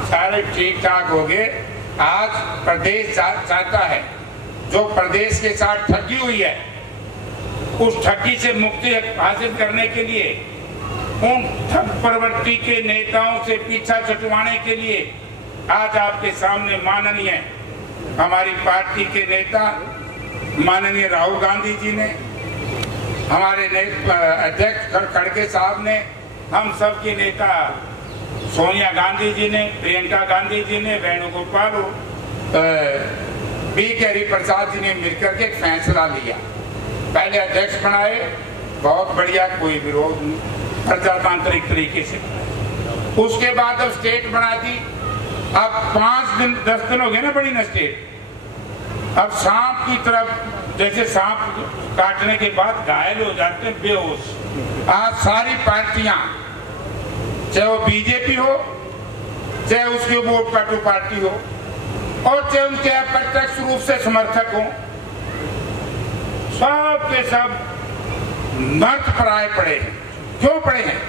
सारे ठीक ठाक हो गए। आज प्रदेश चाहता है जो प्रदेश के साथ ठगी हुई है उस ठगी से मुक्ति हासिल करने के लिए, उन ठग प्रवृत्ति के नेताओं से पीछा छुटवाने के लिए आज आपके सामने माननीय हमारी पार्टी के नेता माननीय राहुल गांधी जी ने, हमारे अध्यक्ष खड़गे साहब ने, हम सब के नेता सोनिया गांधी जी ने, प्रियंका गांधी जी ने, वेणुगोपाल बी के हरिप्रसाद जी ने मिलकर के एक फैसला लिया। पहले अध्यक्ष बनाए, बहुत बढ़िया, कोई विरोध नहीं, प्रजातांत्रिक तरीके से। उसके बाद अब स्टेट बना दी। अब 5 दिन 10 दिन हो गए ना बड़ी ना स्टेट। अब सांप की तरफ, जैसे सांप काटने के बाद घायल हो जाते हैं बेहोश, आज सारी पार्टियां, चाहे वो बीजेपी हो, चाहे उसकी वोट काटू पार्टी हो, और चाहे उनके अप्रत्यक्ष रूप से समर्थक हो, सब के सब मर्द पराए पड़े हैं। क्यों पड़े हैं?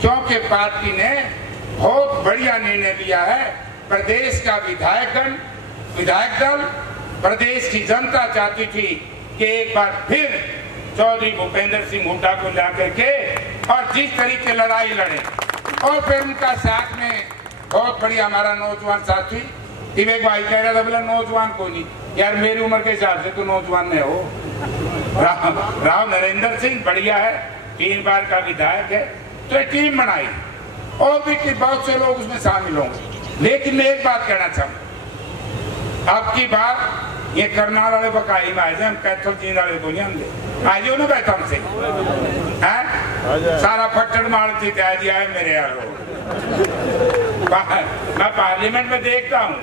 क्योंकि पार्टी ने बहुत बढ़िया निर्णय लिया है। प्रदेश का विधायक दल, प्रदेश की जनता चाहती थी कि एक बार फिर चौधरी भूपेंद्र सिंह हुड्डा को ला करके और जिस तरीके लड़ाई लड़े, और फिर उनका साथ में बहुत बढ़िया हमारा नौजवान साथी विवेक भाई कह रहा था, बोला नौजवान को नहीं यार, मेरी उम्र के हिसाब से तो नौजवान में हो। राव नरेंद्र सिंह बढ़िया है, 3 बार का विधायक है, तो एक टीम बनाई और भी बहुत से लोग उसमें शामिल होंगे। लेकिन मैं एक बात कहना चाहूँ, अब की बात ये करनाल वाले बकाई में आए थे, हम कैथल चीन वाले को नहीं हम आज ना बैठा हमसे सारा फट्टड़ मारती त्याजी आए मेरे यार। मैं पार्लियामेंट में देखता हूँ,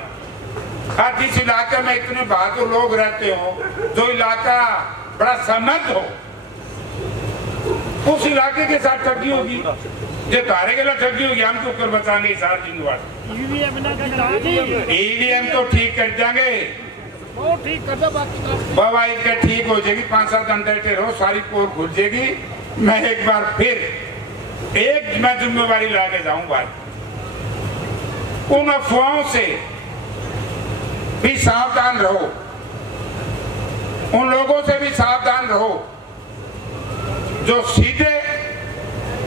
हर जिस इलाके में इतने बहादुर लोग रहते हो, जो इलाका बड़ा समृद्ध हो, उस इलाके के साथ ठगी होगी, जो तारे के लिए ठगी होगी। हम तो कर बचाएंगे सार जिंदवार, ईवीएम तो ठीक कर देंगे, बाबा इनका ठीक हो जाएगी, 5-7 घंटे रहो, सारी पोल खुल जाएगी। मैं एक बार फिर मैं जिम्मेवारी लाके जाऊं भाई, उन अफवाहों से भी सावधान रहो, उन लोगों से भी सावधान रहो जो सीधे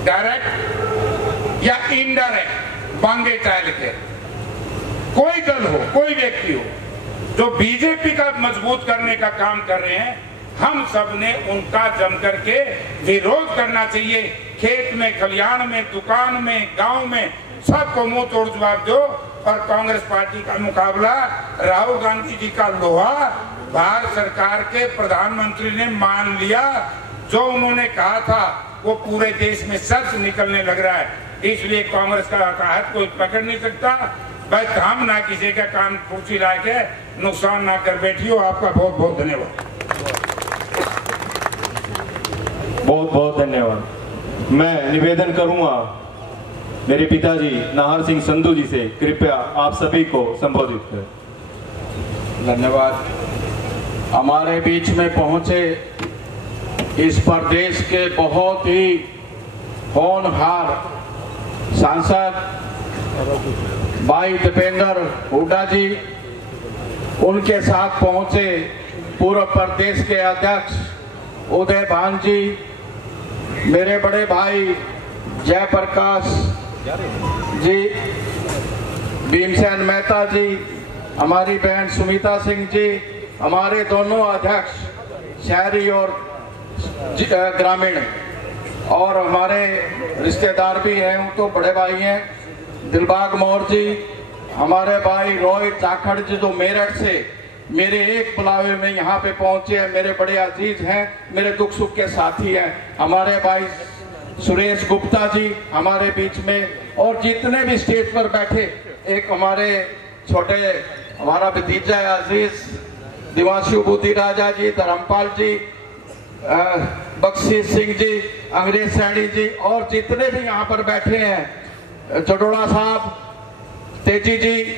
डायरेक्ट या इनडायरेक्ट बांगे टाइल के, कोई दल हो, कोई व्यक्ति हो जो बीजेपी का मजबूत करने का काम कर रहे हैं, हम सब ने उनका जम करके विरोध करना चाहिए। खेत में, खलियान में, दुकान में, गांव में, सबको मुंह तोड़ जवाब दो। और कांग्रेस पार्टी का मुकाबला राहुल गांधी जी का लोहा भारत सरकार के प्रधानमंत्री ने मान लिया। जो उन्होंने कहा था वो पूरे देश में सच निकलने लग रहा है, इसलिए कांग्रेस का हाथ कोई पकड़ नहीं सकता। बस हम ना किसी का कान कुर्सी ला के नुकसान ना कर बैठियो। आपका बहुत बहुत धन्यवाद। बहुत बहुत धन्यवाद। मैं निवेदन करूंगा मेरे पिताजी नाहर सिंह संधू जी से, कृपया आप सभी को संबोधित करें। धन्यवाद। हमारे बीच में पहुंचे इस प्रदेश के बहुत ही होनहार सांसद भाई दीपेंद्र हुड्डा जी, उनके साथ पहुंचे पूर्व प्रदेश के अध्यक्ष उदय भान जी, मेरे बड़े भाई जयप्रकाश जी, भीमसेन मेहता जी, हमारी बहन सुमिता सिंह जी, हमारे दोनों अध्यक्ष शहरी और ग्रामीण, और हमारे रिश्तेदार भी हैं, वो तो बड़े भाई हैं, दिलबाग मौर्य जी, हमारे भाई रोहित जाखड़ जी जो मेरठ से मेरे एक बुलावे में यहाँ पे पहुंचे हैं, मेरे बड़े अजीज हैं, मेरे दुख सुख के साथी हैं, हमारे भाई सुरेश गुप्ता जी हमारे बीच में, और जितने भी स्टेज पर बैठे, एक हमारे छोटे हमारा भतीजा है अजीज दिवांशु बुद्धि राजा जी, धर्मपाल जी, बख्शी सिंह जी, अंग्रेज सैनी जी, और जितने भी यहाँ पर बैठे हैं, चटोड़ा साहब, तेजी जी,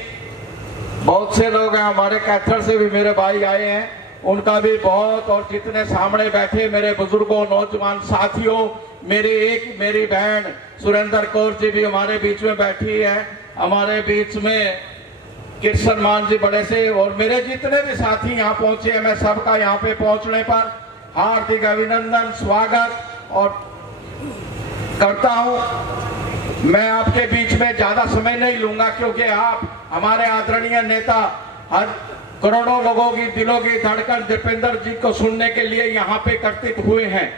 बहुत से लोग हैं, हमारे कैथल से भी मेरे भाई आए हैं, उनका भी बहुत, और जितने सामने बैठे मेरे बुजुर्गों, नौजवान साथियों, मेरी बहन सुरेंद्र कौर जी भी हमारे बीच में बैठी है, हमारे बीच में कृष्ण मान जी बड़े से और मेरे जितने भी साथी यहाँ पहुंचे हैं, मैं सबका यहाँ पे पहुंचने पर हार्दिक अभिनंदन स्वागत और करता हूँ। मैं आपके बीच में ज्यादा समय नहीं लूंगा क्योंकि आप हमारे आदरणीय नेता हर करोड़ों लोगों की दिलों की धड़कन दीपेंद्र जी को सुनने के लिए यहाँ पे एकत्रित हुए हैं।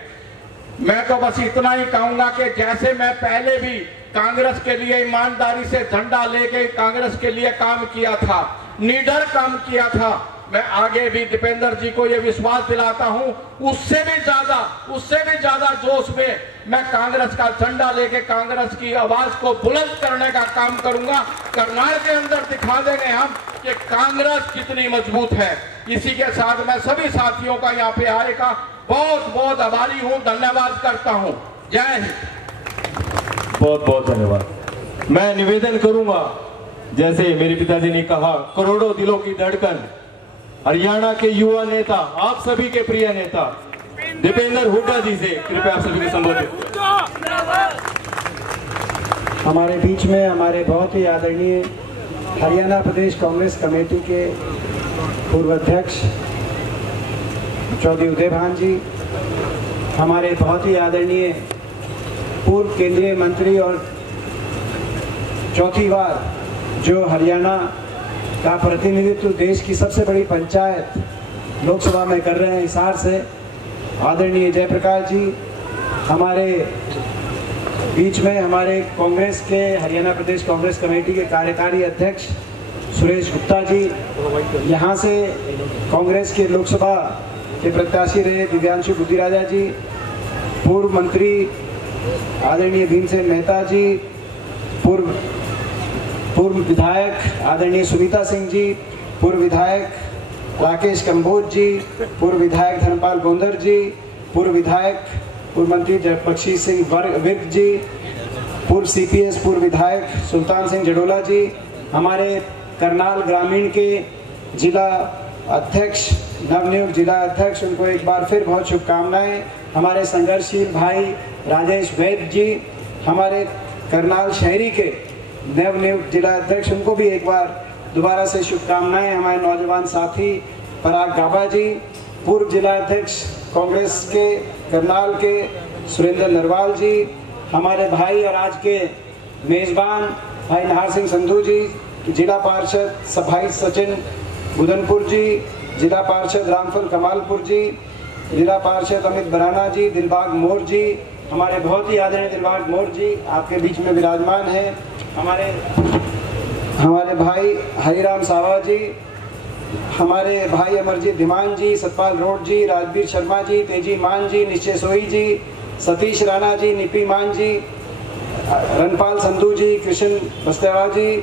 मैं तो बस इतना ही कहूंगा कि जैसे मैं पहले भी कांग्रेस के लिए ईमानदारी से झंडा लेके कांग्रेस के लिए काम किया था, निडर काम किया था, मैं आगे भी दीपेंद्र जी को ये विश्वास दिलाता हूं उससे भी ज्यादा जोश में मैं कांग्रेस का झंडा लेके कांग्रेस की आवाज को बुलंद करने का काम करूंगा। करनाल के अंदर दिखा देंगे हम कि कांग्रेस कितनी मजबूत है। इसी के साथ मैं सभी साथियों का यहाँ पे आने का बहुत बहुत आभारी हूँ, धन्यवाद करता हूँ। जय हिंद। बहुत बहुत धन्यवाद। मैं निवेदन करूंगा, जैसे मेरे पिताजी ने कहा, करोड़ों दिलों की धड़कन, हरियाणा के युवा नेता, आप सभी के प्रिय नेता दीपेंद्र हुड्डा जी से कृपया आप सभी को संबोधित। हमारे बीच में हमारे बहुत ही आदरणीय हरियाणा प्रदेश कांग्रेस कमेटी के पूर्व अध्यक्ष चौधरी उदयभान जी, हमारे बहुत ही आदरणीय पूर्व केंद्रीय मंत्री और चौथी बार जो हरियाणा का प्रतिनिधित्व देश की सबसे बड़ी पंचायत लोकसभा में कर रहे हैं हिसार से, आदरणीय जयप्रकाश जी, हमारे बीच में हमारे कांग्रेस के हरियाणा प्रदेश कांग्रेस कमेटी के कार्यकारी अध्यक्ष सुरेश गुप्ता जी, यहाँ से कांग्रेस के लोकसभा के प्रत्याशी रहे दिव्यांशु बुद्धिराजा जी, पूर्व मंत्री आदरणीय भीमसेन मेहता जी, पूर्व विधायक आदरणीय सुनीता सिंह जी, पूर्व विधायक राकेश कंबोज जी, पूर्व विधायक धर्मपाल गोंदर जी, पूर्व विधायक पूर्व मंत्री बख्शी सिंह विर्क जी, पूर्व सीपीएस पूर्व विधायक सुल्तान सिंह जडोला जी, हमारे करनाल ग्रामीण के जिला अध्यक्ष नवनियुक्त जिला अध्यक्ष, उनको एक बार फिर बहुत शुभकामनाएं। हमारे संघर्षशील भाई राजेश वैद्य जी, हमारे करनाल शहरी के नवनियुक्त जिला अध्यक्ष, उनको भी एक बार दोबारा से शुभकामनाएं। हमारे नौजवान साथी पराग गाबा जी, पूर्व जिला अध्यक्ष कांग्रेस के करनाल के सुरेंद्र नरवाल जी, हमारे भाई और आज के मेजबान भाई नाहर सिंह संधू जी, जिला पार्षद भाई सचिन बुदनपुर जी, जिला पार्षद रामफल कमालपुर जी, जिला पार्षद अमित बराना जी, दिलबाग मोर जी, हमारे बहुत ही आदरणीय दिलबाग मोर जी आपके बीच में विराजमान है, हमारे भाई हरिराम सावा जी, हमारे भाई अमरजीत धीमान जी, सतपाल रोड जी, राजवीर शर्मा जी, तेजी मान जी, निश्चय सोई जी, सतीश राणा जी, निपी मान जी, रनपाल संधू जी, कृष्ण बस्तेवा जी,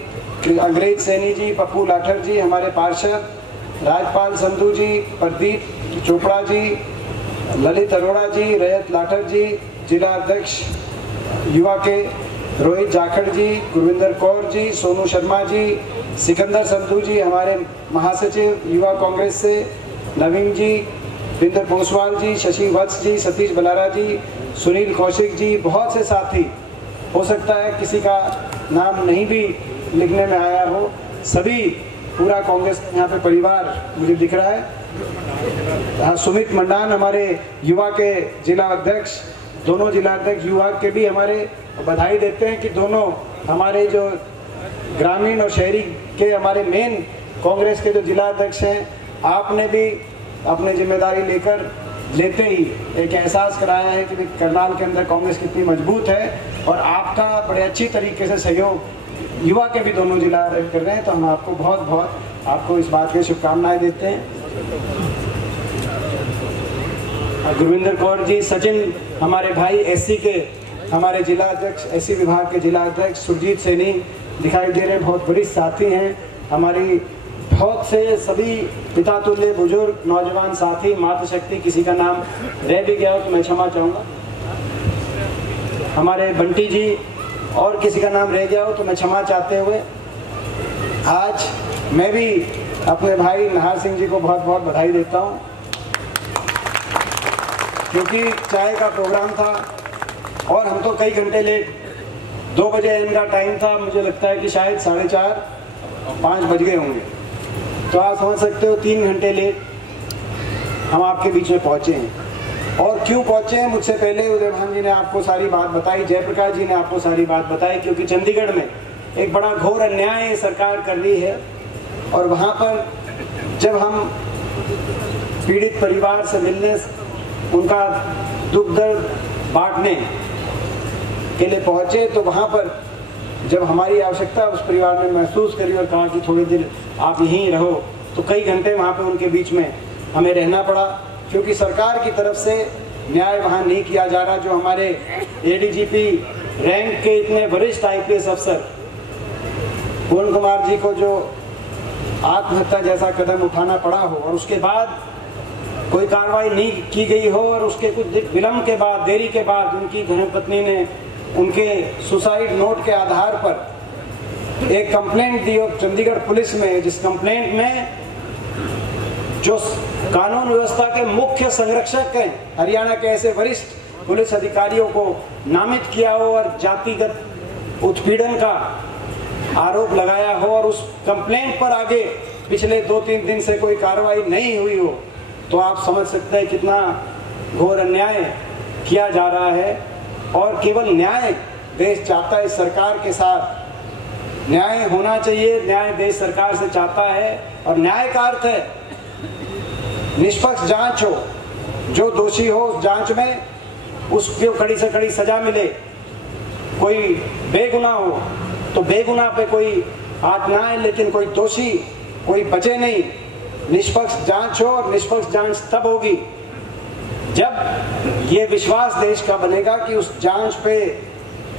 अंग्रेज सैनी जी, पप्पू लाठर जी, हमारे पार्षद राजपाल संधू जी, प्रदीप चोपड़ा जी, ललित अरोड़ा जी, रैयत लाठर जी, जिला अध्यक्ष युवा के रोहित जाखड़ जी, गुरविंदर कौर जी, सोनू शर्मा जी, सिकंदर संधू जी, हमारे महासचिव युवा कांग्रेस से नवीन जी, विंदर पोसवाल जी, शशि वत्स जी, सतीश बलारा जी, सुनील कौशिक जी, बहुत से साथी, हो सकता है किसी का नाम नहीं भी लिखने में आया हो, सभी पूरा कांग्रेस यहाँ पे परिवार मुझे दिख रहा है। हाँ, सुमित मंडान हमारे युवा के जिला अध्यक्ष, दोनों जिला अध्यक्ष युवा के भी हमारे बधाई देते हैं कि दोनों हमारे जो ग्रामीण और शहरी के हमारे मेन कांग्रेस के जो जिला अध्यक्ष हैं, आपने भी अपनी जिम्मेदारी लेते ही एक एहसास कराया है कि करनाल के अंदर कांग्रेस कितनी मजबूत है और आपका बड़े अच्छी तरीके से सहयोग युवा के भी दोनों जिला कर रहे हैं, तो हम आपको बहुत बहुत आपको इस बात की शुभकामनाएं देते हैं। गुरविंदर कौर जी, सचिन हमारे भाई एससी के हमारे जिला अध्यक्ष, एससी विभाग के जिला अध्यक्ष सुरजीत सैनी दिखाई दे रहे हैं, बहुत बड़ी साथी हैं, हमारी बहुत से सभी पिता तुल्य बुजुर्ग नौजवान साथी, मातृशक्ति, किसी का नाम रह भी गया हो तो मैं क्षमा चाहूँगा, हमारे बंटी जी और किसी का नाम रह गया हो तो मैं क्षमा चाहते हुए आज मैं भी अपने भाई नाहर सिंह जी को बहुत बहुत बधाई देता हूँ, क्योंकि चाय का प्रोग्राम था और हम तो कई घंटे लेट 2 बजे इनका टाइम था, मुझे लगता है कि शायद 4:30-5 बज गए होंगे। तो आप समझ सकते हो 3 घंटे लेट हम आपके बीच में पहुंचे हैं। और क्यों पहुंचे हैं, मुझसे पहले उदयभान जी ने आपको सारी बात बताई, जयप्रकाश जी ने आपको सारी बात बताई, क्योंकि चंडीगढ़ में एक बड़ा घोर अन्याय सरकार कर रही है। और वहाँ पर जब हम पीड़ित परिवार से मिलने, उनका दुख दर्द बांटने के लिए पहुंचे, तो वहाँ पर जब हमारी आवश्यकता उस परिवार ने महसूस करी और कहा कि थोड़ी देर आप यहीं रहो, तो कई घंटे वहाँ पे उनके बीच में हमें रहना पड़ा, क्योंकि सरकार की तरफ से न्याय वहाँ नहीं किया जा रहा। जो हमारे एडीजीपी रैंक के इतने वरिष्ठ आईपीएस अफसर पूर्ण कुमार जी को जो आत्महत्या जैसा कदम उठाना पड़ा हो और उसके बाद कोई कार्रवाई नहीं की गई हो, और उसके कुछ विलंब के बाद, देरी के बाद उनकी धर्मपत्नी ने उनके सुसाइड नोट के आधार पर एक कंप्लेंट दी और चंडीगढ़ पुलिस में, जिस कंप्लेंट में जो कानून व्यवस्था के मुख्य संरक्षक हैं, हरियाणा के ऐसे वरिष्ठ पुलिस अधिकारियों को नामित किया हो और जातिगत उत्पीड़न का आरोप लगाया हो, और उस कंप्लेंट पर आगे पिछले 2-3 दिन से कोई कार्रवाई नहीं हुई हो, तो आप समझ सकते हैं कितना घोर अन्याय किया जा रहा है। और केवल न्याय देश चाहता है, इस सरकार के साथ न्याय होना चाहिए, न्याय देश सरकार से चाहता है। और न्याय का अर्थ है निष्पक्ष जांच हो, जो दोषी हो उस जांच में उसको कड़ी से कड़ी सजा मिले, कोई बेगुनाह हो तो बेगुनाह पे कोई हाथ ना आए, लेकिन कोई दोषी कोई बचे नहीं। निष्पक्ष जांच हो, और निष्पक्ष जांच तब होगी जब ये विश्वास देश का बनेगा कि उस जांच पे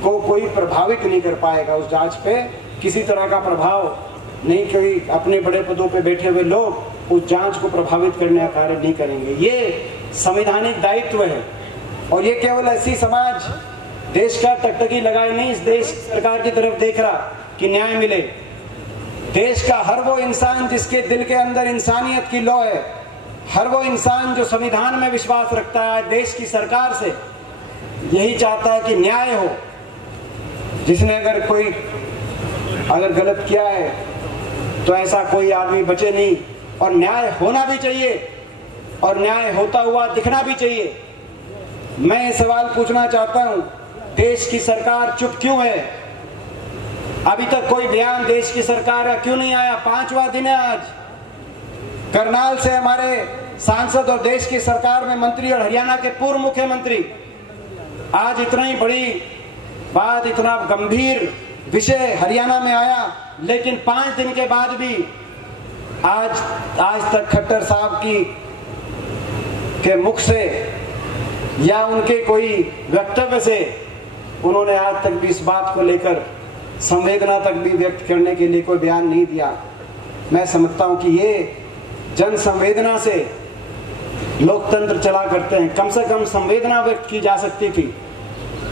को कोई प्रभावित नहीं कर पाएगा, उस जांच पे किसी तरह का प्रभाव नहीं, कोई अपने बड़े पदों पे बैठे हुए लोग उस जांच को प्रभावित करने का कार्य नहीं करेंगे। ये संवैधानिक दायित्व है। और ये केवल ऐसी समाज देश का टकटकी लगाए नहीं, इस देश सरकार की तरफ देख रहा कि न्याय मिले। देश का हर वो इंसान जिसके दिल के अंदर इंसानियत की लौ है, हर वो इंसान जो संविधान में विश्वास रखता है, देश की सरकार से यही चाहता है कि न्याय हो। जिसने अगर गलत किया है तो ऐसा कोई आदमी बचे नहीं, और न्याय होना भी चाहिए, और न्याय होता हुआ दिखना भी चाहिए। मैं ये सवाल पूछना चाहता हूं, देश की सरकार चुप क्यों है? अभी तक कोई बयान देश की सरकार का क्यों नहीं आया? 5वां दिन है आज। करनाल से हमारे सांसद और देश की सरकार में मंत्री और हरियाणा के पूर्व मुख्यमंत्री, आज इतना ही बड़ी बात, इतना गंभीर विषय हरियाणा में आया, लेकिन 5 दिन के बाद भी आज तक खट्टर साहब के मुख से या उनके कोई वक्तव्य से उन्होंने आज तक भी इस बात को लेकर संवेदना तक भी व्यक्त करने के लिए कोई बयान नहीं दिया। मैं समझता हूं कि ये जन संवेदना से लोकतंत्र चला करते हैं। कम से कम संवेदना व्यक्त की जा सकती थी,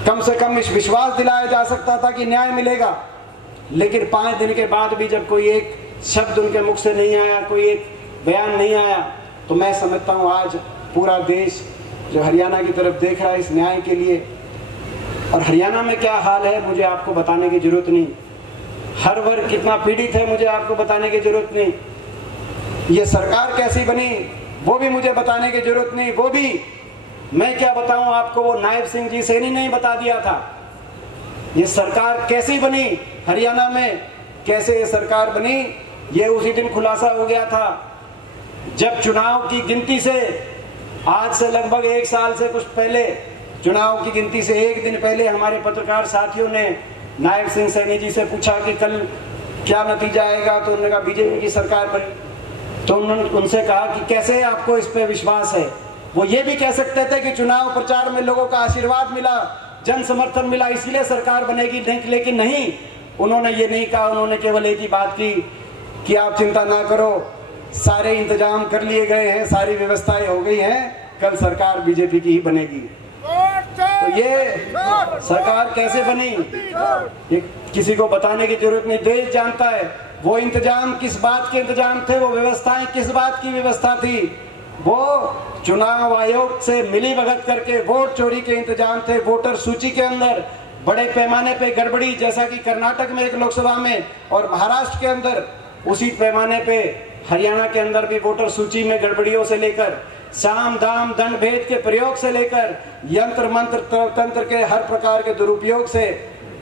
कम से कम इस विश्वास दिलाया जा सकता था कि न्याय मिलेगा। लेकिन 5 दिन के बाद भी जब कोई एक शब्द उनके मुख से नहीं आया, कोई एक बयान नहीं आया, तो मैं समझता हूं आज पूरा देश जो हरियाणा की तरफ देख रहा है इस न्याय के लिए। और हरियाणा में क्या हाल है मुझे आपको बताने की जरूरत नहीं, हर वर्ग कितना पीड़ित है मुझे आपको बताने की जरूरत नहीं, ये सरकार कैसी बनी वो भी मुझे बताने की जरूरत नहीं, वो भी मैं क्या बताऊं आपको, वो नायब सिंह जी सैनी ने बता दिया था। ये सरकार कैसी बनी हरियाणा में, कैसे ये सरकार बनी, ये उसी दिन खुलासा हो गया था जब चुनाव की गिनती से आज से लगभग 1 साल से कुछ पहले, चुनाव की गिनती से 1 दिन पहले हमारे पत्रकार साथियों ने नायब सिंह सैनी जी से पूछा कि कल क्या नतीजा आएगा, तो उन्होंने कहा बीजेपी की सरकार बनी। तो उन्होंने उनसे कहा कि कैसे आपको इस पे विश्वास है। वो ये भी कह सकते थे कि चुनाव प्रचार में लोगों का आशीर्वाद मिला, जन समर्थन मिला, इसीलिए सरकार बनेगी, लेकिन नहीं, उन्होंने ये नहीं कहा। उन्होंने केवल एक ही बात की कि आप चिंता ना करो, सारे इंतजाम कर लिए गए हैं, सारी व्यवस्थाएं हो गई हैं, कल सरकार बीजेपी की ही बनेगी। तो ये सरकार कैसे बनी ये किसी को बताने की जरूरत नहीं, देश जानता है। वो इंतजाम किस बात के इंतजाम थे, वो व्यवस्थाएं किस बात की व्यवस्था थी, वो चुनाव आयोग से मिली भगत करके वोट चोरी के इंतजाम थे। वोटर सूची के अंदर बड़े पैमाने पे गड़बड़ी, जैसा कि कर्नाटक में एक लोकसभा में और महाराष्ट्र के अंदर उसी पैमाने पे हरियाणा के अंदर भी वोटर सूची में गड़बड़ियों से लेकर साम दाम दंड भेद के प्रयोग से लेकर यंत्र मंत्र तंत्र के हर प्रकार के दुरुपयोग से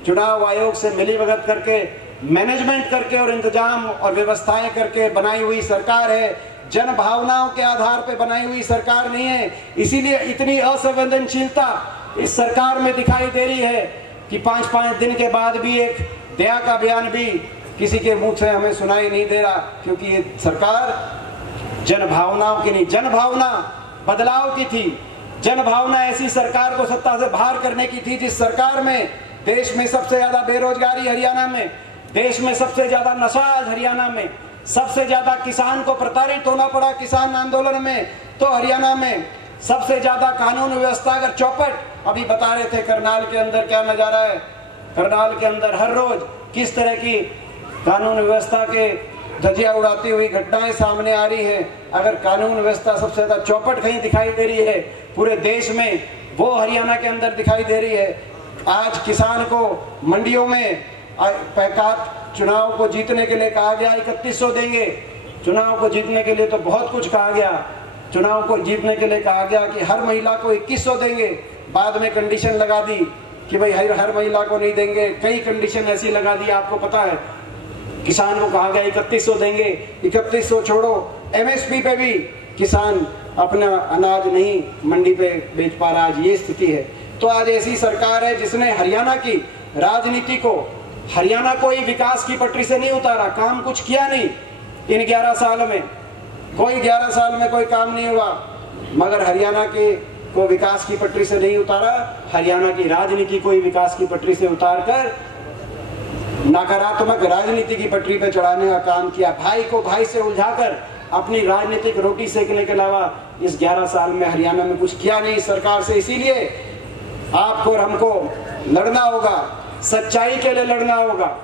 चुनाव आयोग से मिलीभगत करके मैनेजमेंट करके और इंतजाम और व्यवस्थाएं करके बनाई हुई सरकार है। जन भावनाओं के आधार पे बनाई हुई सरकार नहीं है। इसीलिए इतनी असंवेदनशीलता इस सरकार में दिखाई दे रही है कि 5-5 दिन के बाद भी एक दया का बयान भी किसी के मुंह से हमें सुनाई नहीं दे रहा, क्योंकि ये सरकार जन भावनाओं की नहीं, जन भावना बदलाव की थी। जन भावना ऐसी सरकार को सत्ता से बाहर करने की थी जिस सरकार में देश में सबसे ज्यादा बेरोजगारी हरियाणा में, देश में सबसे ज्यादा नशा आज हरियाणा में, सबसे ज्यादा किसान को प्रताड़ित होना पड़ा किसान आंदोलन में, तो हरियाणा में सबसे ज्यादा कानून व्यवस्था अगर चौपट, अभी बता रहे थे करनाल के अंदर क्या नजारा है, करनाल के अंदर हर रोज किस तरह की कानून व्यवस्था के धज्जियां उड़ाती हुई घटनाएं सामने आ रही हैं। अगर कानून व्यवस्था सबसे ज्यादा चौपट कहीं दिखाई दे रही है पूरे देश में, वो हरियाणा के अंदर दिखाई दे रही है। आज किसान को मंडियों में पैकात चुनाव को जीतने के लिए कहा गया 3100 देंगे, चुनाव को जीतने के लिए तो बहुत कुछ कहा गया, चुनाव को जीतने के लिए कहा गया कि हर महिला को 2100 देंगे, बाद में कंडीशन लगा दी कि भाई हर महिला को नहीं देंगे, कई कंडीशन ऐसी लगा दी आपको पता है। किसान को कहा गया 3100 देंगे, 3100 छोड़ो, एमएसपी पे भी किसान अपना अनाज नहीं मंडी पे बेच पा रहा, आज ये स्थिति है। तो आज ऐसी सरकार है जिसने हरियाणा की राजनीति को, हरियाणा को ही विकास की पटरी से नहीं उतारा, काम कुछ किया नहीं इन 11 साल में, कोई 11 साल में कोई काम नहीं हुआ, मगर हरियाणा के को विकास की पटरी से नहीं उतारा, हरियाणा की राजनीति को ही विकास की पटरी से उतार कर नकारात्मक राजनीति की पटरी पे चढ़ाने का काम किया। भाई को भाई से उलझाकर अपनी राजनीतिक रोटी सेकने के अलावा इस 11 साल में हरियाणा में कुछ किया नहीं सरकार से। इसीलिए आपको और हमको लड़ना होगा, सच्चाई के लिए लड़ना होगा।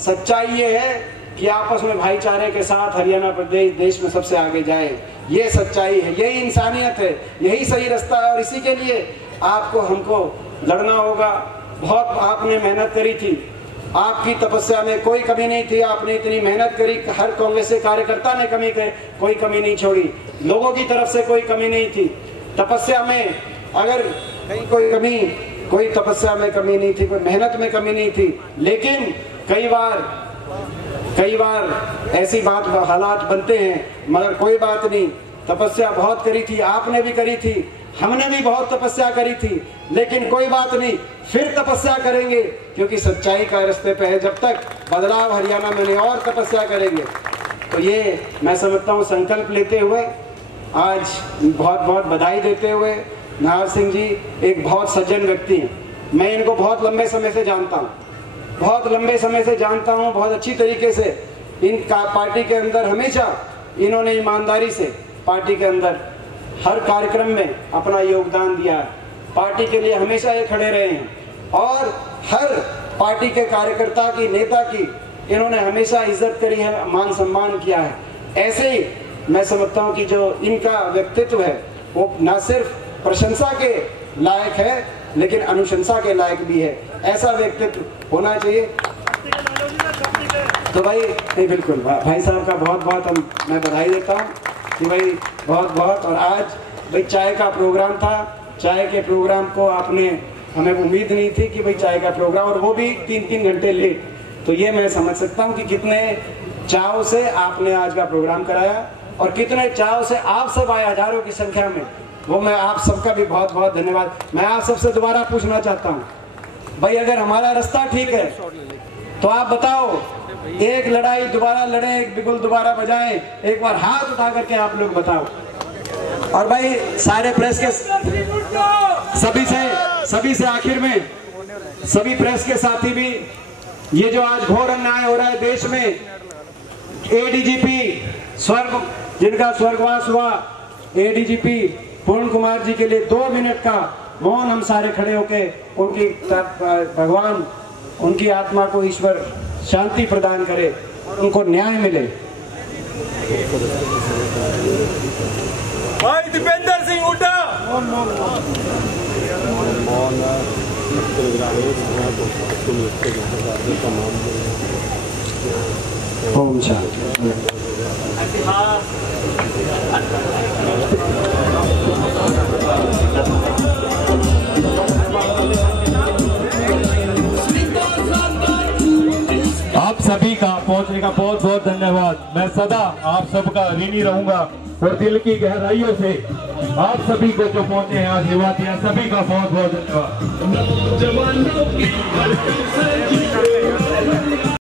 सच्चाई ये है कि आपस में भाईचारे के साथ हरियाणा प्रदेश देश में सबसे आगे जाए, ये सच्चाई है, यही इंसानियत है, यही सही रास्ता है। और इसी के लिए आपको हमको लड़ना होगा। बहुत आपने मेहनत करी थी, आपकी तपस्या में कोई कमी नहीं थी, आपने इतनी मेहनत करी, हर कांग्रेस कार्यकर्ता ने कोई कमी नहीं छोड़ी, लोगों की तरफ से कोई कमी नहीं थी तपस्या में। अगर कहीं कोई तपस्या में कमी नहीं थी, कोई मेहनत में कमी नहीं थी, लेकिन कई बार ऐसी हालात बनते हैं, मगर कोई बात नहीं, तपस्या बहुत करी थी, आपने भी करी थी, हमने भी बहुत तपस्या करी थी, लेकिन कोई बात नहीं, फिर तपस्या करेंगे, क्योंकि सच्चाई का रास्ते पे है। जब तक बदलाव हरियाणा में नहीं, और तपस्या करेंगे। तो ये मैं समझता हूँ संकल्प लेते हुए, आज बहुत बहुत बधाई देते हुए, नाहर सिंह जी एक बहुत सज्जन व्यक्ति हैं, मैं इनको बहुत लंबे समय से जानता हूँ, बहुत अच्छी तरीके से इनका पार्टी के अंदर हमेशा इन्होंने ईमानदारी से पार्टी के अंदर हर कार्यक्रम में अपना योगदान दिया है, पार्टी के लिए हमेशा ये खड़े रहे हैं, और हर पार्टी के कार्यकर्ता की, नेता की इन्होंने हमेशा इज्जत करी है, मान सम्मान किया है। ऐसे ही मैं समझता हूँ कि जो इनका व्यक्तित्व है वो न सिर्फ प्रशंसा के लायक है, लेकिन अनुशंसा के लायक भी है। ऐसा व्यक्तित्व होना चाहिए। तो भाई नहीं, बिल्कुल भाई साहब का बहुत बहुत मैं बधाई देता हूँ कि भाई बहुत बहुत। और आज भाई चाय का प्रोग्राम था, चाय के प्रोग्राम को आपने, हमें उम्मीद नहीं थी कि भाई चाय का प्रोग्राम, और वो भी 3-3 घंटे लेट, तो ये मैं समझ सकता हूँ कि कितने चाव से आपने आज का प्रोग्राम कराया, और कितने चाव से आप सब आए हजारों की संख्या में, वो मैं आप सबका भी बहुत बहुत धन्यवाद। मैं आप सबसे दोबारा पूछना चाहता हूँ भाई, अगर हमारा रास्ता ठीक है तो आप बताओ, एक लड़ाई दोबारा लड़े, एक बिगुल दोबारा बजाएं, एक बार हाथ उठा करके आप लोग बताओ। और भाई सारे प्रेस के सभी से आखिर में सभी प्रेस के साथी भी, ये जो आज घोर अन्याय हो रहा है देश में, एडीजीपी जिनका स्वर्गवास हुआ, एडीजीपी पूर्ण कुमार जी के लिए 2 मिनट का मौन हम सारे खड़े होके उनकी भगवान उनकी आत्मा को ईश्वर शांति प्रदान करे, उनको न्याय मिले। भाई दीपेंद्र सिंह हुड्डा, ओम शांति। आप सभी का पहुंचने का बहुत बहुत धन्यवाद। मैं सदा आप सबका ऋणी रहूंगा और दिल की गहराइयों से आप सभी को जो पहुंचे हैं आशीर्वाद दिया, सभी का बहुत बहुत धन्यवाद।